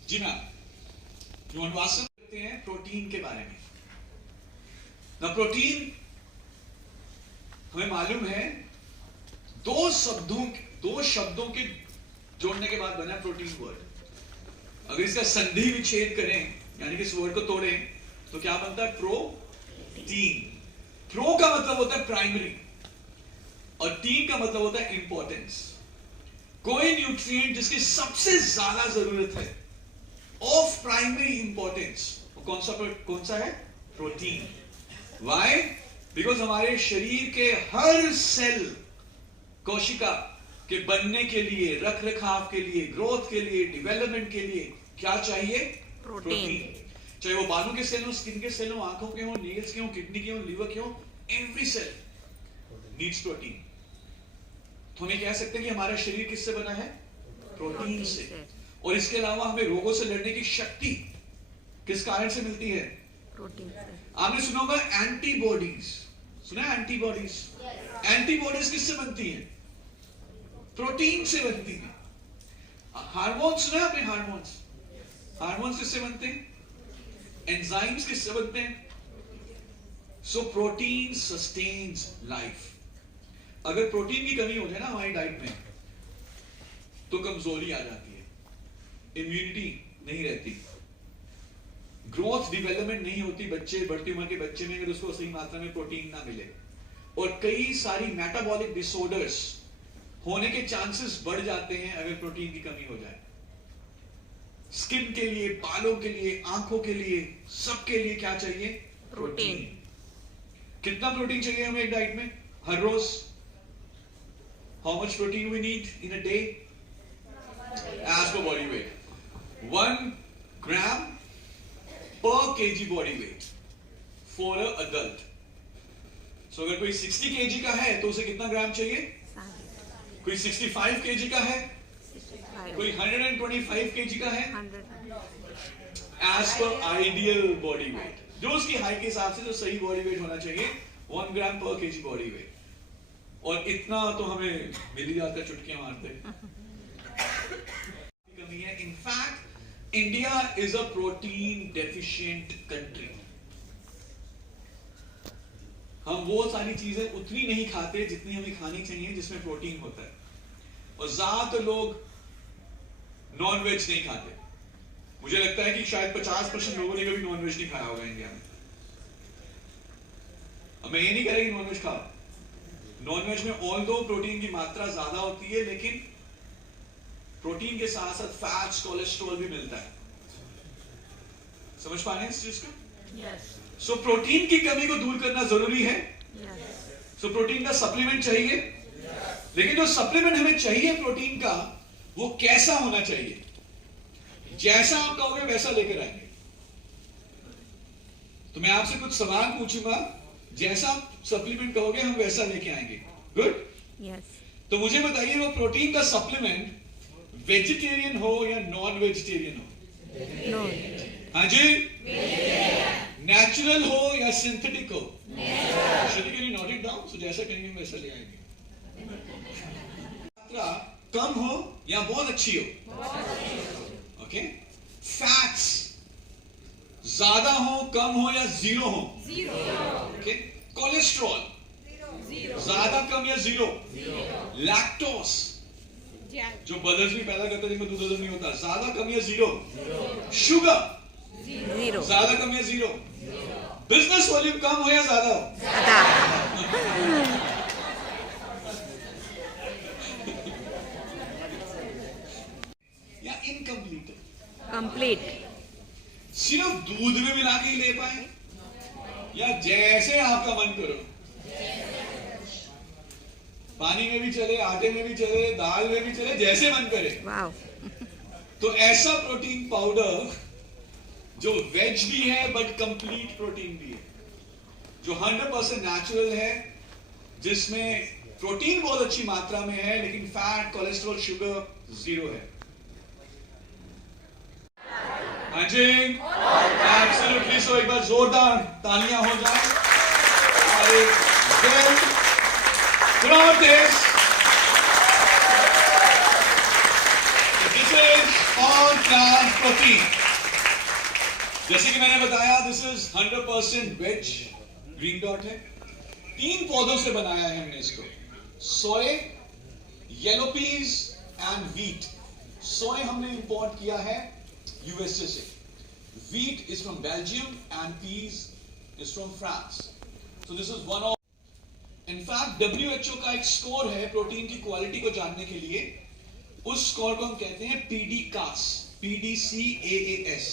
जी ma'am, you want to ask something? हैं protein के बारे में। ना protein हमें मालूम है दो शब्दों के जोड़ने के बाद बना प्रोटीन वर्ड। अगर इसका संधि विच्छेद करें, यानी कि इस वर्ड को तोड़ें, तो क्या बनता है? प्रोटीन। प्रो का मतलब होता है प्राइमरी और टीन का मतलब होता है इंपॉर्टेंस। कोई न्यूट्रिएंट जिसकी सबसे ज्यादा जरूरत है, ऑफ प्राइमरी इंपॉर्टेंस, कौन सा है? प्रोटीन। व्हाई? बिकॉज हमारे शरीर के हर सेल, कोशिका के बनने के लिए, रख रखाव के लिए, ग्रोथ के लिए, डेवलपमेंट के लिए क्या चाहिए? प्रोटीन। चाहे वो बालों के सेल हो, स्किन के सेल हो, आंखों के हो, नेल्स के हो, किडनी के हो, लिवर के हो, एवरी सेल नीड्स प्रोटीन। तो हमें कह सकते हैं कि हमारा शरीर किससे बना है? प्रोटीन से। और इसके अलावा हमें रोगों से लड़ने की शक्ति किस कारण से मिलती है? प्रोटीन से। आपने सुना होगा एंटीबॉडीज, सुना है एंटीबॉडीज? एंटीबॉडीज किससे बनती है? प्रोटीन से बनती है। हार्मोन्स सुना है आपने? हार्मोन्स किससे बनते हैं? एंजाइम्स किससे बनते हैं? So protein sustains life. अगर प्रोटीन की कमी हो जाए ना हमारी डाइट में, तो कमजोरी आ जाती है, इम्यूनिटी नहीं रहती, ग्रोथ डेवलपमेंट नहीं होती बच्चे, बढ़ती उम्र के बच्चे में, अगर उसको सही मात्रा में प्रोटीन ना मिले, और कई सारी मेटाबॉलिक डिसऑर्डर्स होने के चांसेस बढ़ जाते हैं अगर प्रोटीन की कमी हो जाए। स्किन के लिए, बालों के लिए, आंखों के लिए, सबके लिए क्या चाहिए? प्रोटीन। कितना प्रोटीन चाहिए हमें एक डाइट में हर रोज? How much protein we need in a day? As per body weight 1 gram per KG body weight for a adult. So अगर कोई 60 केजी का है तो उसे कितना ग्राम चाहिए? कोई 65 केजी का है, कोई 125 केजी का है, 100। As per ideal body weight, जो उसकी हाइट के हिसाब से जो सही बॉडी वेट होना चाहिए, 1 gram per KG body wait. और इतना तो हमें मिल ही जाता है चुटकियां मारते। कमी है। In fact India is a protein deficient country. हम वो सारी चीजें उतनी नहीं खाते जितनी हमें खानी चाहिए जिसमें प्रोटीन होता है, और ज्यादातर लोग नॉन वेज नहीं खाते। मुझे लगता है कि शायद 50% लोगों ने कभी नॉन वेज नहीं खाया होगा इंडिया में। अब मैं ये नहीं कह रहा कि नॉन वेज खाओ, नॉन वेज में ऑल दो प्रोटीन की मात्रा ज्यादा होती है, लेकिन प्रोटीन के साथ साथ फैट्स, कोलेस्ट्रॉल भी मिलता है। समझ पा रहे हैं इस चीज को? यस, सो प्रोटीन की कमी को दूर करना जरूरी है। यस। सो प्रोटीन का सप्लीमेंट चाहिए, लेकिन जो सप्लीमेंट हमें चाहिए प्रोटीन का, वो कैसा होना चाहिए? जैसा आप कहोगे वैसा लेकर आएंगे। तो मैं आपसे कुछ सवाल पूछूंगा, जैसा आप सप्लीमेंट कहोगे हम वैसा लेके आएंगे। गुड? यस। तो मुझे बताइए वो प्रोटीन का सप्लीमेंट वेजिटेरियन हो या नॉन वेजिटेरियन हो? नो। हाँ जी? नेचुरल हो या सिंथेटिक हो? Natural. Note it down. So जैसा कहेंगे वैसा ले आएंगे। मात्रा कम हो या बहुत अच्छी हो? ओके। फैट्स ज्यादा हो, कम हो या जीरो हो? ओके। कोलेस्ट्रॉल ज्यादा, कम या जीरो? लैक्टोस जो बदर्स भी पैदा करता है जिनमें दूध हजम नहीं होता, ज्यादा, कम या जीरो? Sugar zero. ज्यादा, कम या जीरो? बिजनेस वॉल्यूम कम हो या ज्यादा हो? ज्यादा। पानी में भी चले, आटे में भी चले, दाल में भी चले, जैसे मन करे। वाओ। तो ऐसा प्रोटीन पाउडर जो वेज भी है बट कंप्लीट प्रोटीन भी है, जो 100% नेचुरल है, जिसमें प्रोटीन बहुत अच्छी मात्रा में है लेकिन फैट, कोलेस्ट्रॉल, शुगर 0 है। हाँ जी, एब्सोल्युटली। सो एक बार जोरदार तालियां हो जाए हमारे well throughout this. This is all plant protein. जैसे कि मैंने बताया, this is 100% veg, green dot है। 3 पौधों से बनाया है हमने इसको, soy, yellow peas and wheat. Soy हमने इंपोर्ट किया है यूएसए से, wheat is from Belgium and peas is from France. So this is one of, in fact WHO का एक स्कोर है प्रोटीन की क्वालिटी को जानने के लिए, उस स्कोर को हम कहते हैं PDCAAS, PDCAAS।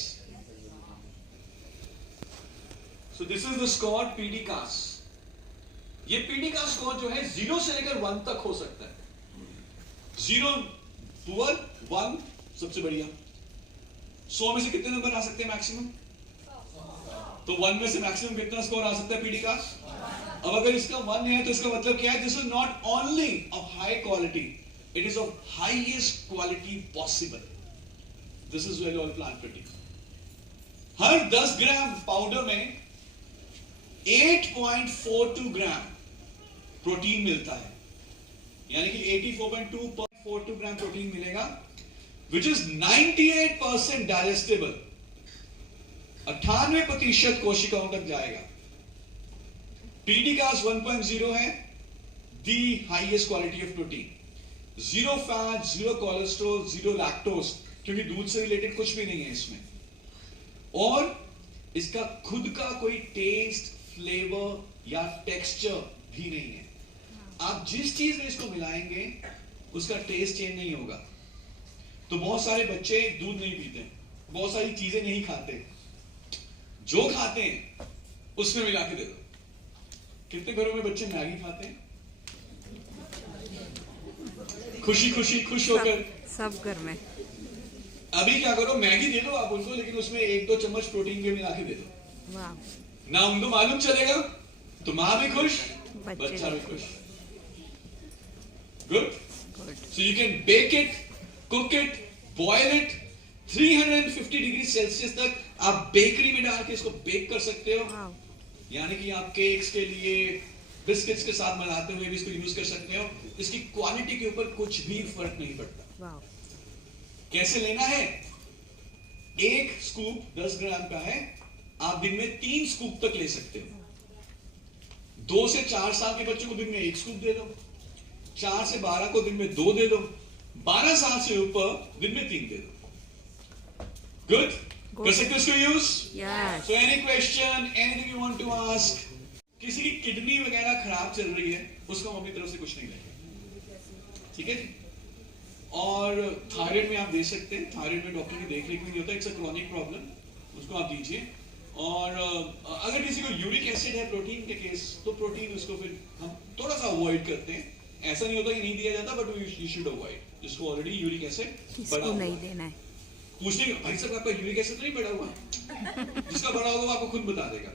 So this is the score PDCAAS। ये PDCAAS स्कोर जो है 0 से लेकर 1 तक हो सकता है। 0 पुअर, 1 सबसे बढ़िया। 100 में से कितने नंबर आ सकते हैं मैक्सिमम? तो 1 में से मैक्सिमम कितना स्कोर आ सकता है PDCAAS? अब अगर इसका 1 है तो इसका मतलब क्या है? This is not only of high quality, it is of highest quality possible. This is well all plant protein. Her 10 gram powder में 8.42 ग्राम प्रोटीन मिलता है, यानी कि 84.242 ग्राम प्रोटीन मिलेगा, विच इज 98% डाइजेस्टेबल। 98% कोशिकाओं तक जाएगा। PDCAAS 1.0 है, the highest quality of protein. 0 fat, 0 cholesterol, 0 lactose, क्योंकि दूध से रिलेटेड कुछ भी नहीं है इसमें। और इसका खुद का कोई टेस्ट, फ्लेवर या टेक्सचर भी नहीं है। आप जिस चीज में इसको मिलाएंगे उसका टेस्ट चेंज नहीं होगा। तो बहुत सारे बच्चे दूध नहीं पीते, बहुत सारी चीजें नहीं खाते, जो खाते हैं उसमें मिला के दे दो। कितने घरों में बच्चे मैगी खाते हैं? खुशी खुशी खुश होकर सब घर में। अभी क्या करो, मैगी दे दो आप उनको, लेकिन उसमें 1-2 चम्मच प्रोटीन के मिला के दे दो। वाह। ना उनको मालूम चलेगा, तो मां भी खुश, बच्चा भी खुश। Good. So you can bake it, cook it, boil it 350 degree Celsius तक आप बेकरी में डाल के इसको बेक कर सकते हो। यानी कि आप केक्स के लिए, बिस्किट्स के साथ बनाते हुए भी इसको यूज कर सकते हो। इसकी क्वालिटी के ऊपर कुछ भी फर्क नहीं पड़ता। कैसे लेना है? 1 स्कूप 10 ग्राम का है, आप दिन में 3 स्कूप तक ले सकते हो। 2 से 4 साल के बच्चों को दिन में 1 स्कूप दे दो, 4 से 12 को दिन में 2 दे दो, 12 साल से ऊपर दिन में 3 दे दो। गुड। कर सकते हो इसको use? So any question, anything you want to ask? किसी की किडनी वगैरह खराब चल रही है, उसको हम अपनी तरफ से कुछ नहीं लेंगे, ठीक है जी? और थायराइड में आप दे सकते हैं, थायराइड में डॉक्टर की देखरेख में नहीं होता, इट्स अ क्रॉनिक प्रॉब्लम, उसको आप दीजिए। और अगर किसी को यूरिक एसिड है प्रोटीन के केस, तो प्रोटीन उसको फिर हम थोड़ा सा अवॉइड करते हैं। ऐसा नहीं होता कि नहीं दिया जाता, बट यू शुड अवॉइड, जिसको ऑलरेडी यूरिक एसिड बढ़ा नहीं देना है। पूछने भाई साहब आपका यूरिक एसिड तो नहीं बढ़ा हुआ? जिसका बढ़ा होगा वो आपको खुद बता देगा।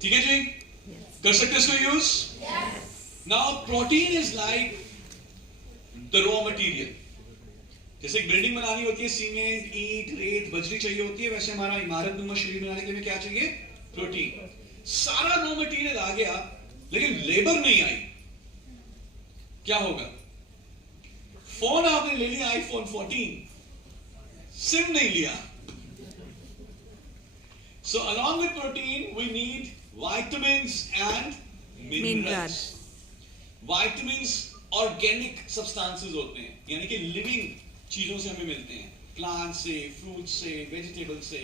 ठीक है जी? कर सकते हैं इसको use? Now protein is like the raw material. जैसे एक बिल्डिंग बनानी होती है, सीमेंट, ईंट, रेत, बजरी चाहिए होती है, वैसे हमारा इमारत नुमा शरीर बनाने के लिए क्या चाहिए? प्रोटीन। सारा रॉ मटेरियल आ गया, लेकिन लेबर नहीं आई, क्या होगा? फोन आपने ले लिया आईफोन 14, सिम नहीं लिया। So along with protein, we need vitamins and minerals. Vitamins organic substances होते हैं, यानी कि living चीजों से हमें मिलते हैं, प्लांट से, फ्रूट से, वेजिटेबल से।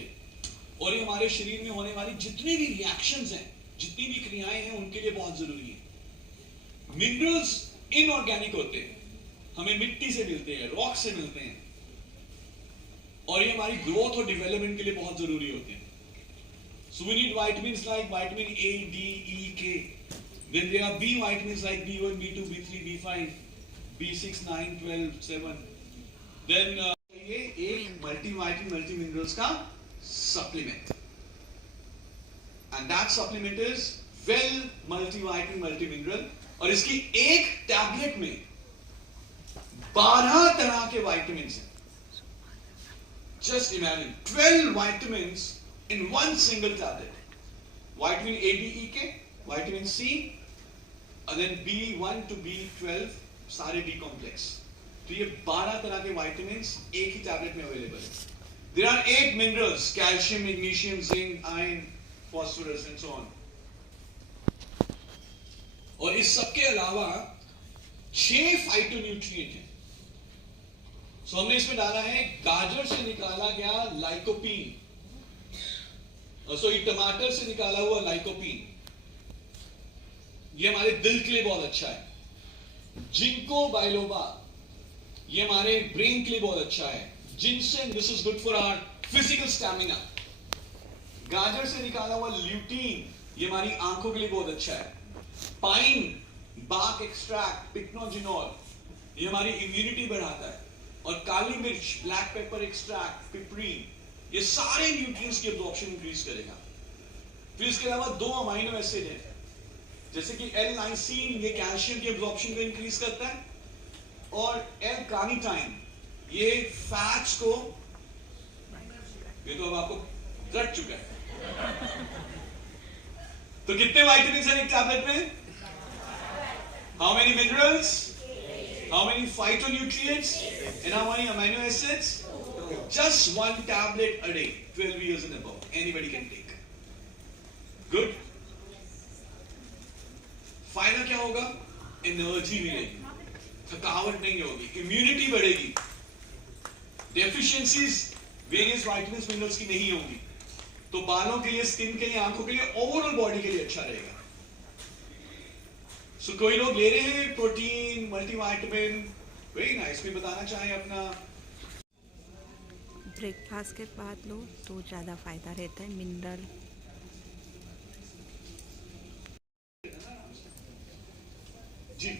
और ये हमारे शरीर में होने वाली जितनी भी रिएक्शंस हैं, जितनी भी क्रियाएं हैं, उनके लिए बहुत जरूरी है। मिनरल्स इनऑर्गेनिक होते हैं, हमें मिट्टी से मिलते हैं, रॉक से मिलते हैं, और ये हमारी ग्रोथ और डेवलपमेंट के लिए बहुत जरूरी होते हैं। So we need vitamins like vitamin A, D, E, K, Then there are B vitamins like B1, B2, B3, B5, B6, 9, 12, 7. Then ये एक multivitamin, multiminerals का supplement. And that supplement is well multivitamin, multimineral. और इसकी एक tablet में 12 तरह के vitamins हैं. Just imagine 12 vitamins in one single tablet. Vitamin A, D, E, K, vitamin C, and then B1 to B12 सारे B complex. तो ये 12 तरह के vitamins एक ही टैबलेट में अवेलेबल है. There are 8 minerals: calcium, magnesium, zinc, iron, phosphorus, and so on. और इस सब के अलावा 6 फाइटोन्यूट्रिएंट हैं. सो हमने इसमें डाला है गाजर से निकाला गया लाइकोपीन, सॉरी टमाटर से निकाला हुआ लाइकोपीन. ये हमारे दिल के लिए बहुत अच्छा है. जिंको बाइलोबा, ये हमारे ब्रेन के लिए बहुत अच्छा है. Ginseng, this is good for our physical stamina. गाजर से निकाला हुआ ल्यूटीन, ये हमारी आंखों के लिए बहुत अच्छा है. पाइन बार्क एक्सट्रैक्ट, पिक्नोजिनोल, ये हमारी इम्यूनिटी बढ़ाता है. और काली मिर्च, ब्लैक पेपर एक्सट्रैक्ट, पिपरीन, ये सारे न्यूट्रिएंट्स की एब्जॉर्प्शन इंक्रीज करेगा. फिर इसके अलावा 2 अमाइनो एसिड है, जैसे कि L-लाइसीन, ये कैल्शियम की एब्जॉर्प्शन को इंक्रीज करता है. और L-कार्निटाइन, ये फैट्स को, ये तो अब आपको रट चुका है. तो कितने विटामिन्स हैं एक टैबलेट में? How many minerals, how many phytonutrients, and how many amino acids? Just 1 tablet a day, 12 years and above. Anybody can take. Good. फायदा क्या होगा? एनर्जी मिलेगी, थकावट नहीं होगी, इम्यूनिटी बढ़ेगी, डेफिशिएंसीज वेरियस विटामिन्स मिनरल्स की नहीं होगी. तो बालों के लिए, स्किन के लिए, आंखों के लिए, ओवरऑल बॉडी के लिए अच्छा रहेगा. सो कोई लोग ले रहे हैं प्रोटीन, मल्टीविटामिन, वेरी नाइस. कोई बताना चाहे अपना? ब्रेकफास्ट के बाद लो तो ज़्यादा फ़ायदा रहता है. मिनरल जी.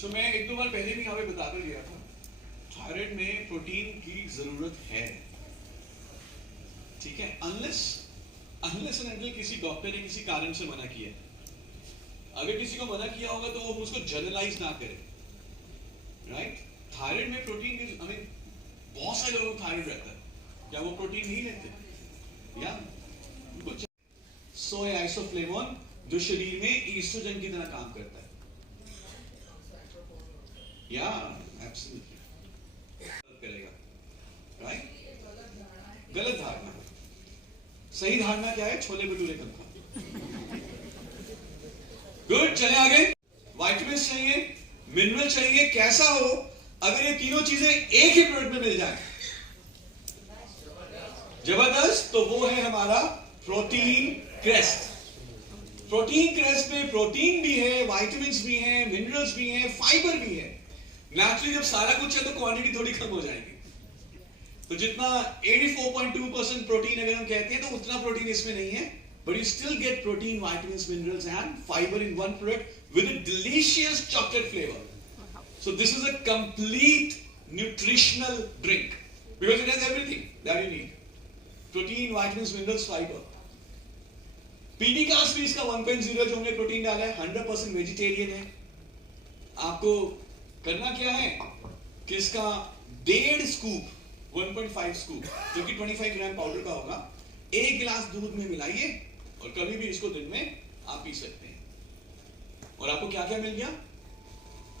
सो मैं 1-2 बार पहले भी यहाँ पे बता कर गया था, थायराइड में प्रोटीन की जरूरत है. ठीक है, अनलेस एंड अनटिल किसी डॉक्टर ने किसी कारण से मना किया. अगर किसी को मना किया होगा तो वो उसको जनरलाइज ना करे. राइट? थायराइड में प्रोटीन की, हमें बहुत सारे लोगों को थायराइड रहता है, क्या वो प्रोटीन नहीं लेते? या कुछ सोया आइसोफ्लेवोन, जो शरीर में ईस्ट्रोजन की तरह काम करता है. या एब्सोल्युटली करेगा. राइट? गलत धारणा. सही धारणा क्या है? छोले भटूरे कम खाओ. गुड. चले आगे. विटामिन चाहिए, मिनरल चाहिए. कैसा हो अगर ये तीनों चीजें एक ही प्रोडक्ट में मिल जाए? जबरदस्त. तो वो है हमारा प्रोटीन क्रेस्ट. प्रोटीन क्रेस्ट में प्रोटीन भी है, विटामिन्स भी हैं, मिनरल्स भी हैं, फाइबर भी है. नेचुरली जब सारा कुछ है तो क्वांटिटी थोड़ी कम हो जाएगी. तो जितना 84.2% प्रोटीन अगर हम कहते हैं तो उतना प्रोटीन इसमें नहीं है, but you still get protein, vitamins, minerals and fiber in one product with a delicious chocolate flavor. So this is a complete nutritional drink because it has everything that you need. Protein, vitamins, minerals, fiber. पीडीकास्ट भी इसका 1.0 जो हमने protein डाला है 100% vegetarian है. आपको करना क्या है कि इसका 1.5 स्कूप, 1.5 स्कूप जो कि 25 ग्राम पाउडर का होगा, 1 गिलास दूध में मिलाइए और कभी भी इसको दिन में आप पी सकते हैं. और आपको क्या क्या मिल गया?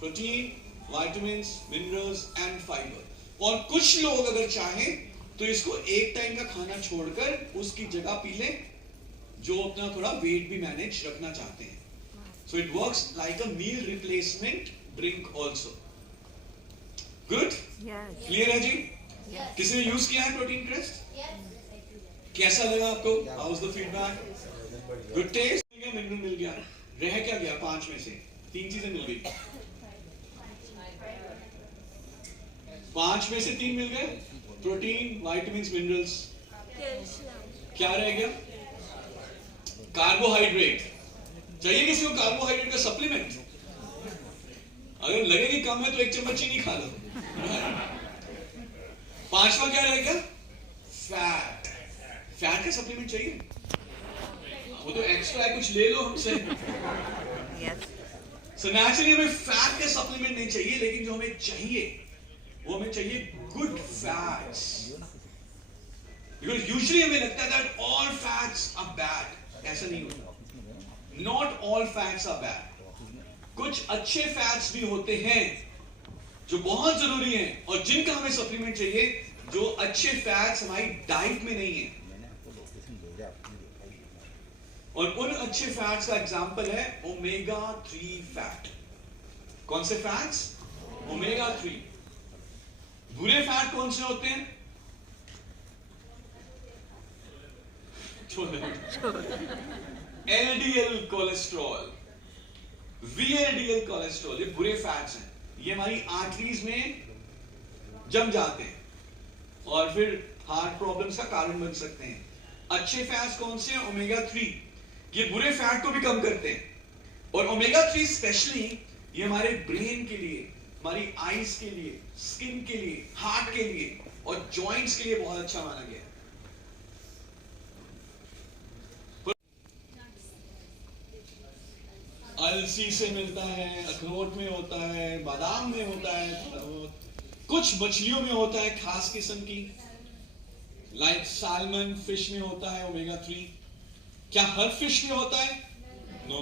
Protein, vitamins, minerals and fibre. और कुछ लोग अगर चाहें तो इसको एक टाइम का खाना छोड़कर उसकी जगह पी ले, जो अपना थोड़ा वेट भी मैनेज रखना चाहते हैं. So it works like a meal replacement drink also. Good. Clear है जी? किसी ने यूज किया है प्रोटीन क्रेस्ट? कैसा लगा आपको? How is the feedback? Good taste. Mineral मिल गया. रह क्या गया? 5 में से 3 चीजें मिल गई. 5 में से 3 मिल गए. Protein, vitamins, minerals. क्या रह गया? कार्बोहाइड्रेट चाहिए किसी को कार्बोहाइड्रेट का सप्लीमेंट? अगर लगे कि कम है तो 1 चम्मच चीनी खा लो। 5वां क्या रहेगा? फैट। फैट का सप्लीमेंट चाहिए? वो तो एक्स्ट्रा है, कुछ ले लो हमसे। यस सो नेचुरली हमें फैट का सप्लीमेंट नहीं चाहिए, लेकिन जो हमें चाहिए वो हमें चाहिए गुड फैट्स। बिकॉज यूजुअली हमें लगता है that all fats are bad. ऐसा नहीं होता। Not all fats are bad. कुछ अच्छे फैट्स भी होते हैं जो बहुत जरूरी हैं और जिनका हमें सप्लीमेंट चाहिए, जो अच्छे फैट्स हमारी डाइट में नहीं है। और उन अच्छे फैट्स का एग्जांपल है ओमेगा 3 फैट। कौन से फैट्स? ओमेगा 3। बुरे फैट कौन से होते हैं? एलडीएल कोलेस्ट्रॉल, वीएलडीएल कोलेस्ट्रॉल, ये बुरे फैट्स हैं। ये हमारी आर्टरीज में जम जाते हैं और फिर हार्ट प्रॉब्लम्स का कारण बन सकते हैं। अच्छे फैट्स कौन से हैं? ओमेगा 3। ये बुरे फैट को भी कम करते हैं। और ओमेगा 3 स्पेशली ये हमारे ब्रेन के लिए, हमारी आईज के लिए, स्किन के लिए, हार्ट के लिए और जॉइंट्स के लिए बहुत अच्छा माना गया है। अलसी से मिलता है, अखरोट में होता है, बादाम में होता है, कुछ मछलियों में होता है खास किस्म की, लाइक सैल्मन फिश में होता है ओमेगा 3। क्या हर फिश में होता है? नो।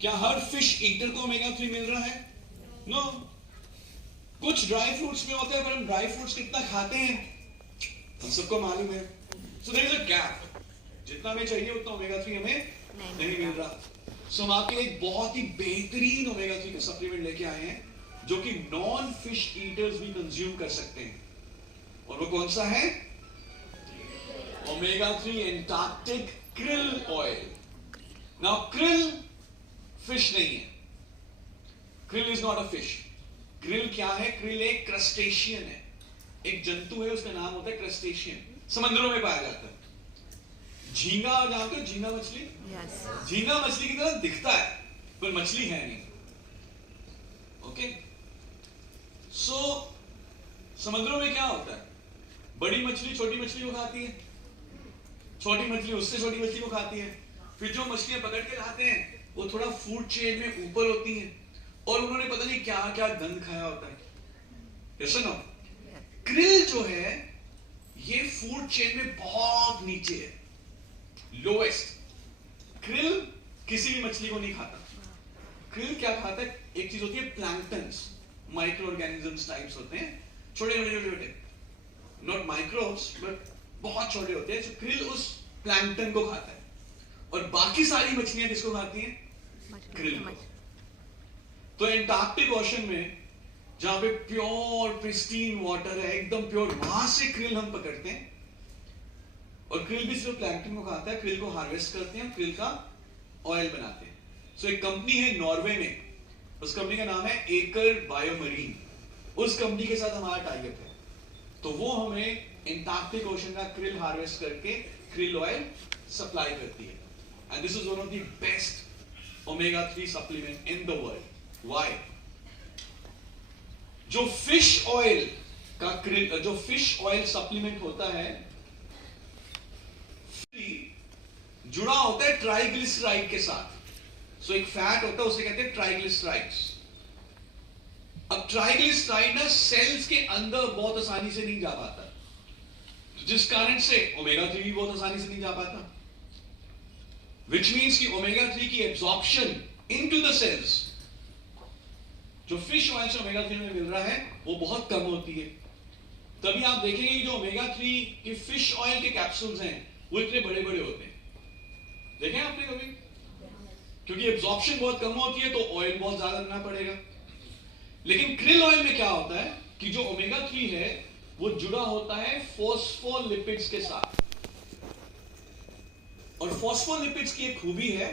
क्या हर फिश ईटर को ओमेगा 3 मिल रहा है? नो। कुछ ड्राई फ्रूट्स में होता है, पर हम ड्राई फ्रूट्स कितना खाते हैं हम सबको मालूम है। So there is a gap. जितना हमें चाहिए उतना ओमेगा 3 हमें नहीं मिल रहा। सो हम आपके लिए एक बहुत ही बेहतरीन ओमेगा 3 का सप्लीमेंट लेके आए हैं जो कि नॉन फिश ईटर्स भी कंज्यूम कर सकते हैं। और वो कौन सा है? Omega 3 Antarctic krill oil. Now krill fish नहीं है। krill is not a fish. krill क्या है? krill एक क्रस्टेशियन है, एक जंतु है, उसका नाम होता है क्रस्टेशियन। समंदरों में पाया जाता है। झींगा जानते हो? झींगा मछली? यस झींगा मछली की तरह दिखता है पर मछली है नहीं। ओके, सो समुद्रों में क्या होता है? बड़ी मछली छोटी मछली को खाती है, छोटी मछली उससे छोटी मछली को खाती है। फिर जो मछलियां पकड़ के लाते हैं वो थोड़ा फूड चेन में ऊपर होती हैं और उन्होंने पता नहीं क्या क्या गंद खाया होता है। ऐसा ना, क्रिल जो है ये फूड चेन में बहुत नीचे है, लोएस्ट। क्रिल किसी भी मछली को नहीं खाता। क्रिल क्या खाता है? एक चीज होती है प्लैंक्टन्स, माइक्रो ऑर्गेनिजम्स टाइप्स होते हैं, छोटे छोटे छोटे, नॉट माइक्रोब्स बट बहुत छोटे होते हैं। क्रिल उस प्लैंक्टन को खाता है और बाकी सारी मछलियां किसको खाती हैं? क्रिल को। तो एंटार्क्टिक ओशन में जहां पे प्योर प्रिस्टीन वाटर है, एकदम प्योर, वहां से क्रिल हम पकड़ते हैं और क्रिल भी सिर्फ प्लैंक्टन को खाता है। क्रिल को हार्वेस्ट करते हैं, क्रिल का ऑयल बनाते हैं। सो एक कंपनी है नॉर्वे में, उस कंपनी का नाम है एकर बायोमरीन। उस कंपनी के साथ हमारा टाइप है, तो वो हमें एंटार्क्टिक ओशन का क्रिल हार्वेस्ट करके क्रिल ऑयल सप्लाई करती है। And this is one of the best omega 3 supplement in the world. Why? जो फिश ऑयल का क्रिल, जो फिश ऑयल सप्लीमेंट होता है, जुड़ा होता है ट्राइग्लिसराइड के साथ। सो एक फैट होता है, उसे कहते हैं ट्राइग्लिसराइड्स। अब ट्राइग्लिसराइड ना सेल्स के अंदर बहुत आसानी से नहीं जा पाता, जिस कारण से ओमेगा 3 भी बहुत आसानी से नहीं जा पाता। विच मीन्स कि ओमेगा 3 की एब्जॉर्प्शन इनटू द सेल्स जो फिश ऑयल से ओमेगा 3 में मिल रहा है वो बहुत कम होती है। तभी आप देखेंगे कि जो ओमेगा 3 के फिश ऑयल के कैप्सूल्स हैं वो इतने बड़े बड़े होते हैं। देखें आपने कभी? क्योंकि एब्जॉर्प्शन बहुत कम होती है तो ऑयल बहुत ज्यादा लेना पड़ेगा। लेकिन क्रिल ऑयल में क्या होता है कि जो ओमेगा 3 है वो जुड़ा होता है फॉस्फोलिपिड्स के साथ, और फॉस्फोलिपिड्स की एक खूबी है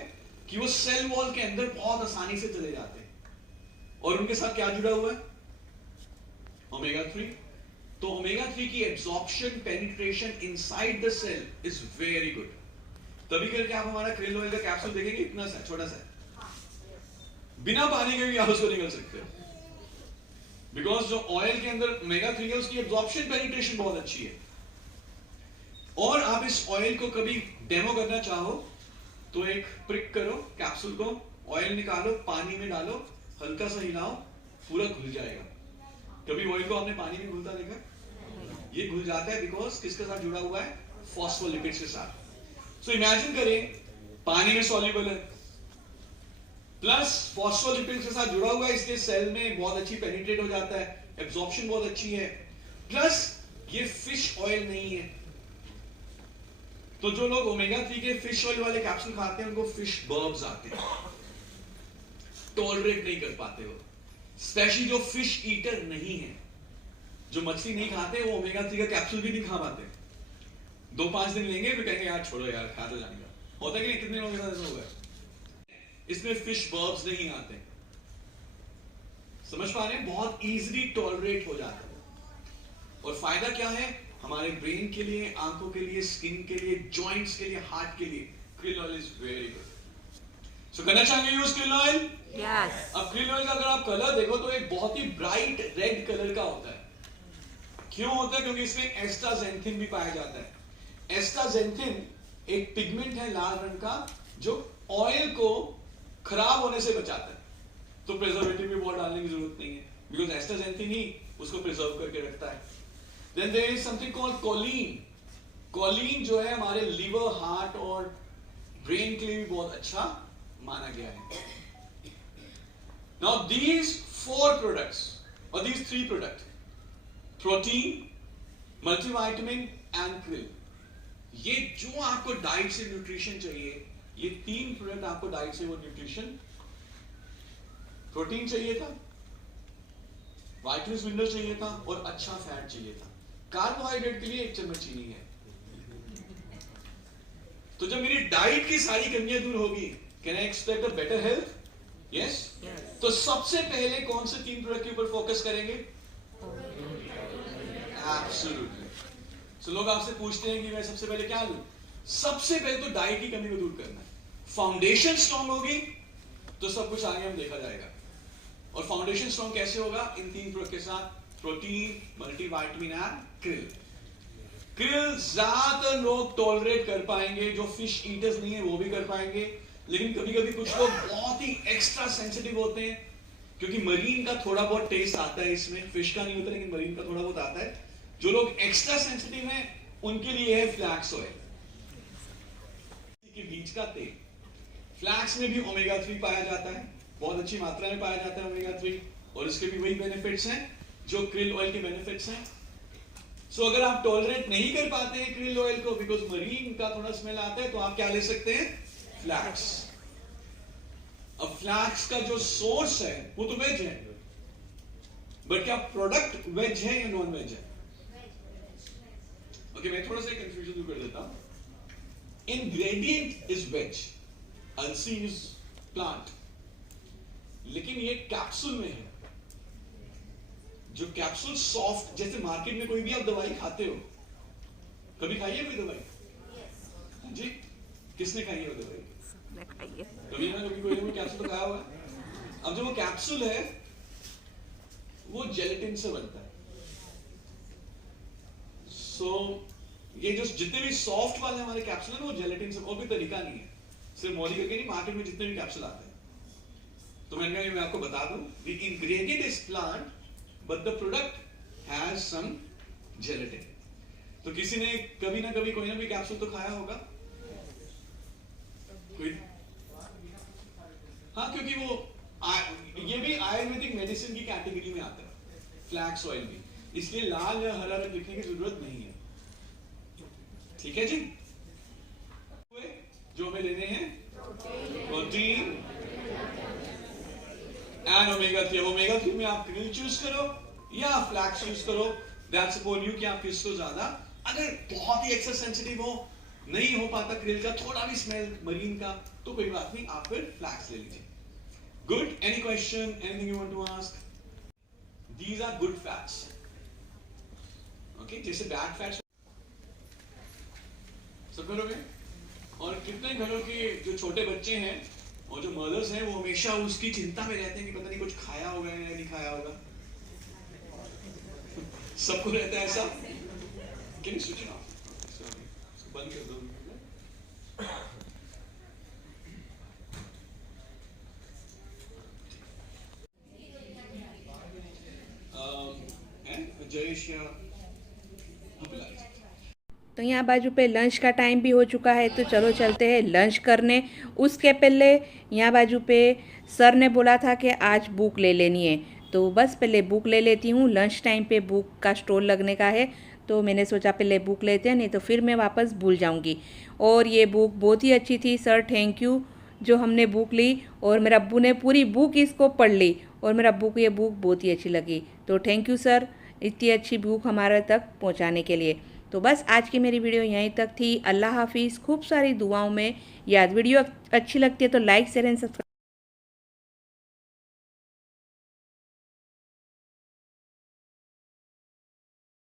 कि वो सेल वॉल के अंदर बहुत आसानी से चले जाते हैं। और उनके साथ क्या जुड़ा हुआ है? ओमेगा 3। तो ओमेगा 3 की absorption, penetration inside the cell is very good. तभी करके आप हमारा krill ऑयल का कैप्सूल देखेंगे, इतना सा छोटा सा, बिना पानी के भी आप उसको निकल सकते हो, बिकॉज जो ऑयल के अंदर ओमेगा 3 है उसकी एब्जॉर्प्शन पेनिट्रेशन बहुत अच्छी है। और आप इस ऑयल को कभी डेमो करना चाहो तो एक प्रिक करो कैप्सूल को, ऑयल निकालो, पानी में डालो, हल्का सा हिलाओ, पूरा घुल जाएगा। कभी ऑयल को आपने पानी में घुलता देखा? ये घुल जाता है बिकॉज किसके साथ जुड़ा हुआ है? फॉस्फोलिपिड्स के साथ। सो इमेजिन करें पानी में सॉल्युबल है प्लस फॉस्फोलिपिड्स के साथ जुड़ा हुआ है, इसलिए सेल में बहुत अच्छी पेनिट्रेट हो जाता है, एब्जॉर्प्शन बहुत अच्छी है, प्लस ये फिश ऑयल नहीं है। तो जो लोग ओमेगा 3 के फिश ऑयल वाले कैप्सूल खाते हैं उनको फिश बर्ब्स आते हैं, टॉलरेट नहीं कर पाते हो, स्पेशली जो फिश ईटर नहीं है, जो मछली नहीं खाते वो ओमेगा 3 का कैप्सूल भी नहीं खा पाते। 2-5 दिन लेंगे फिर कहेंगे यार छोड़ो यार, खा तो जाने का। होता है कि कितने लोगों के साथ ऐसा हुआ है? इसमें फिश बर्ब्स नहीं आते, समझ पा रहे हैं? बहुत इजीली टॉलरेट हो जाता है। और फायदा क्या है हमारे ब्रेन के लिए, आंखों के लिए, स्किन के लिए, जॉइंट्स के लिए, हार्ट के लिए? krill oil is very good. So करना चाहेंगे यूज krill ऑयल? यस। अब krill ऑयल का अगर आप कलर देखो तो एक बहुत ही ब्राइट रेड कलर का होता है। क्यों होता है? क्योंकि इसमें एस्टाजेंथिन भी पाया जाता है। एस्टाजेंथिन एक पिगमेंट है लाल रंग का जो ऑयल को खराब होने से बचाता है। तो प्रिजर्वेटिव भी बहुत डालने की जरूरत नहीं है बिकॉज एस्टाजेंथिन ही उसको प्रिजर्व करके रखता है। Then there is something called choline. Choline जो है हमारे लिवर, हार्ट और ब्रेन के लिए भी बहुत अच्छा माना गया है। नाउ दीज 4 प्रोडक्ट्स और these 3 product, protein, multivitamin and krill, ये जो आपको डाइट से न्यूट्रिशन चाहिए, ये 3 प्रोडक्ट आपको डाइट से वो न्यूट्रिशन, प्रोटीन चाहिए था, विटामिन्स मिनरल चाहिए था और अच्छा फैट चाहिए था। कार्बोहाइड्रेट के लिए 1 चम्मच चीनी है। तो जब मेरी डाइट की सारी कमियां दूर होगी, can I expect a better health? Yes. तो सबसे पहले कौन से 3 प्रोडक्ट के ऊपर फोकस करेंगे? एब्सोल्युटली। सो लोग आपसे पूछते हैं कि मैं सबसे पहले क्या लूं? सबसे पहले तो डाइट की कमी को दूर करना है। फाउंडेशन स्ट्रांग होगी तो सब कुछ आगे हम देखा जाएगा। और फाउंडेशन स्ट्रांग कैसे होगा? इन 3 प्रोडक्ट के साथ, protein, multivitamin and krill। krill ज्यादातर लोग टॉलरेट कर पाएंगे, जो फिश ईटर्स नहीं है वो भी कर पाएंगे, लेकिन कभी कभी कुछ लोग बहुत ही एक्स्ट्रा सेंसिटिव होते हैं क्योंकि मरीन का थोड़ा बहुत टेस्ट आता है इसमें, फिश का नहीं होता लेकिन मरीन का थोड़ा बहुत आता है। जो लोग एक्स्ट्रा सेंसिटिव हैं उनके लिए है फ्लैक्स ऑयल के बीज का तेल। फ्लैक्स में भी ओमेगा 3 पाया जाता है, बहुत अच्छी मात्रा में पाया जाता है ओमेगा 3, और इसके भी वही बेनिफिट्स हैं जो krill ऑयल के बेनिफिट्स हैं। सो अगर आप टॉलरेट नहीं कर पाते हैं krill ऑयल को बिकॉज मरीन का थोड़ा स्मेल आता है, तो आप क्या ले सकते हैं? फ्लैक्स। अब फ्लैक्स का जो सोर्स है वो तो वेज है, बट क्या प्रोडक्ट वेज है या नॉन वेज है? ओके, मैं थोड़ा सा कंफ्यूजन दूर कर देता हूं। इंग्रेडिएंट इज वेज, अलसी इज प्लांट, लेकिन ये कैप्सूल में है। जो कैप्सूल सॉफ्ट, जैसे मार्केट में कोई भी आप दवाई खाते हो, कभी खाई है कोई दवाई? जी, किसने खाई है वो दवाई? कभी ना कभी कोई कैप्सूल तो खाया होगा। अब जो वो कैप्सूल है वो जेलेटिन से बनता है। सो ये जो जितने भी सॉफ्ट वाले हमारे कैप्सूल है वो जेलेटिन से, और कोई तरीका नहीं है, सिर्फ मौली करके नहीं, मार्केट में जितने भी कैप्सूल आते हैं। तो मैंने कहा मैं आपको बता दूं, the ingredient is plant but the product has some gelatin. तो किसी ने कभी ना कभी कोई ना कोई कैप्सूल तो खाया होगा कोई? हाँ, क्योंकि वो ये भी आयुर्वेदिक मेडिसिन की कैटेगरी में आता है, फ्लैक्स ऑयल भी, इसलिए लाल या हरा रंग लिखने की जरूरत नहीं है। ठीक है जी? जो हमें लेने हैं प्रोटीन एंड ओमेगा 3। ओमेगा 3 में आप krill चूज करो या फ्लैक्स चूज करो, दैट्स अपॉन यू कि आप किसको ज्यादा। अगर बहुत ही एक्स्ट्रा सेंसिटिव हो, नहीं हो पाता krill का, थोड़ा भी स्मेल मरीन का, तो कोई बात नहीं, आप फिर फ्लैक्स ले लीजिए। Good. Any question, anything you want to ask? These are good fats. Okay, जैसे बैड फैट्स सब करोगे, और कितने घरों के जो छोटे बच्चे हैं और जो मदर्स हैं वो हमेशा उसकी चिंता में रहते हैं कि पता नहीं कुछ खाया होगा या नहीं खाया होगा। सबको रहता है ऐसा। Can you switch it off? बंद कर दो। जयेश या तो यहाँ बाजू पे लंच का टाइम भी हो चुका है, तो चलो चलते हैं लंच करने। उसके पहले यहाँ बाजू पे सर ने बोला था कि आज बुक ले लेनी है, तो बस पहले बुक ले लेती हूँ। लंच टाइम पे बुक का स्टॉल लगने का है, तो मैंने सोचा पहले बुक लेते हैं, नहीं तो फिर मैं वापस भूल जाऊँगी। और ये बुक बहुत ही अच्छी थी सर, थैंक यू जो हमने बुक ली। और मेरे अब्बू ने पूरी बुक इसको पढ़ ली और मेरे अब्बू को ये बुक बहुत ही अच्छी लगी। तो थैंक यू सर इतनी अच्छी बुक हमारे तक पहुंचाने के लिए। तो बस आज की मेरी वीडियो यहीं तक थी। अल्लाह हाफिज़। खूब सारी दुआओं में याद। वीडियो अच्छी लगती है तो लाइक शेयर एंड सब्सक्राइब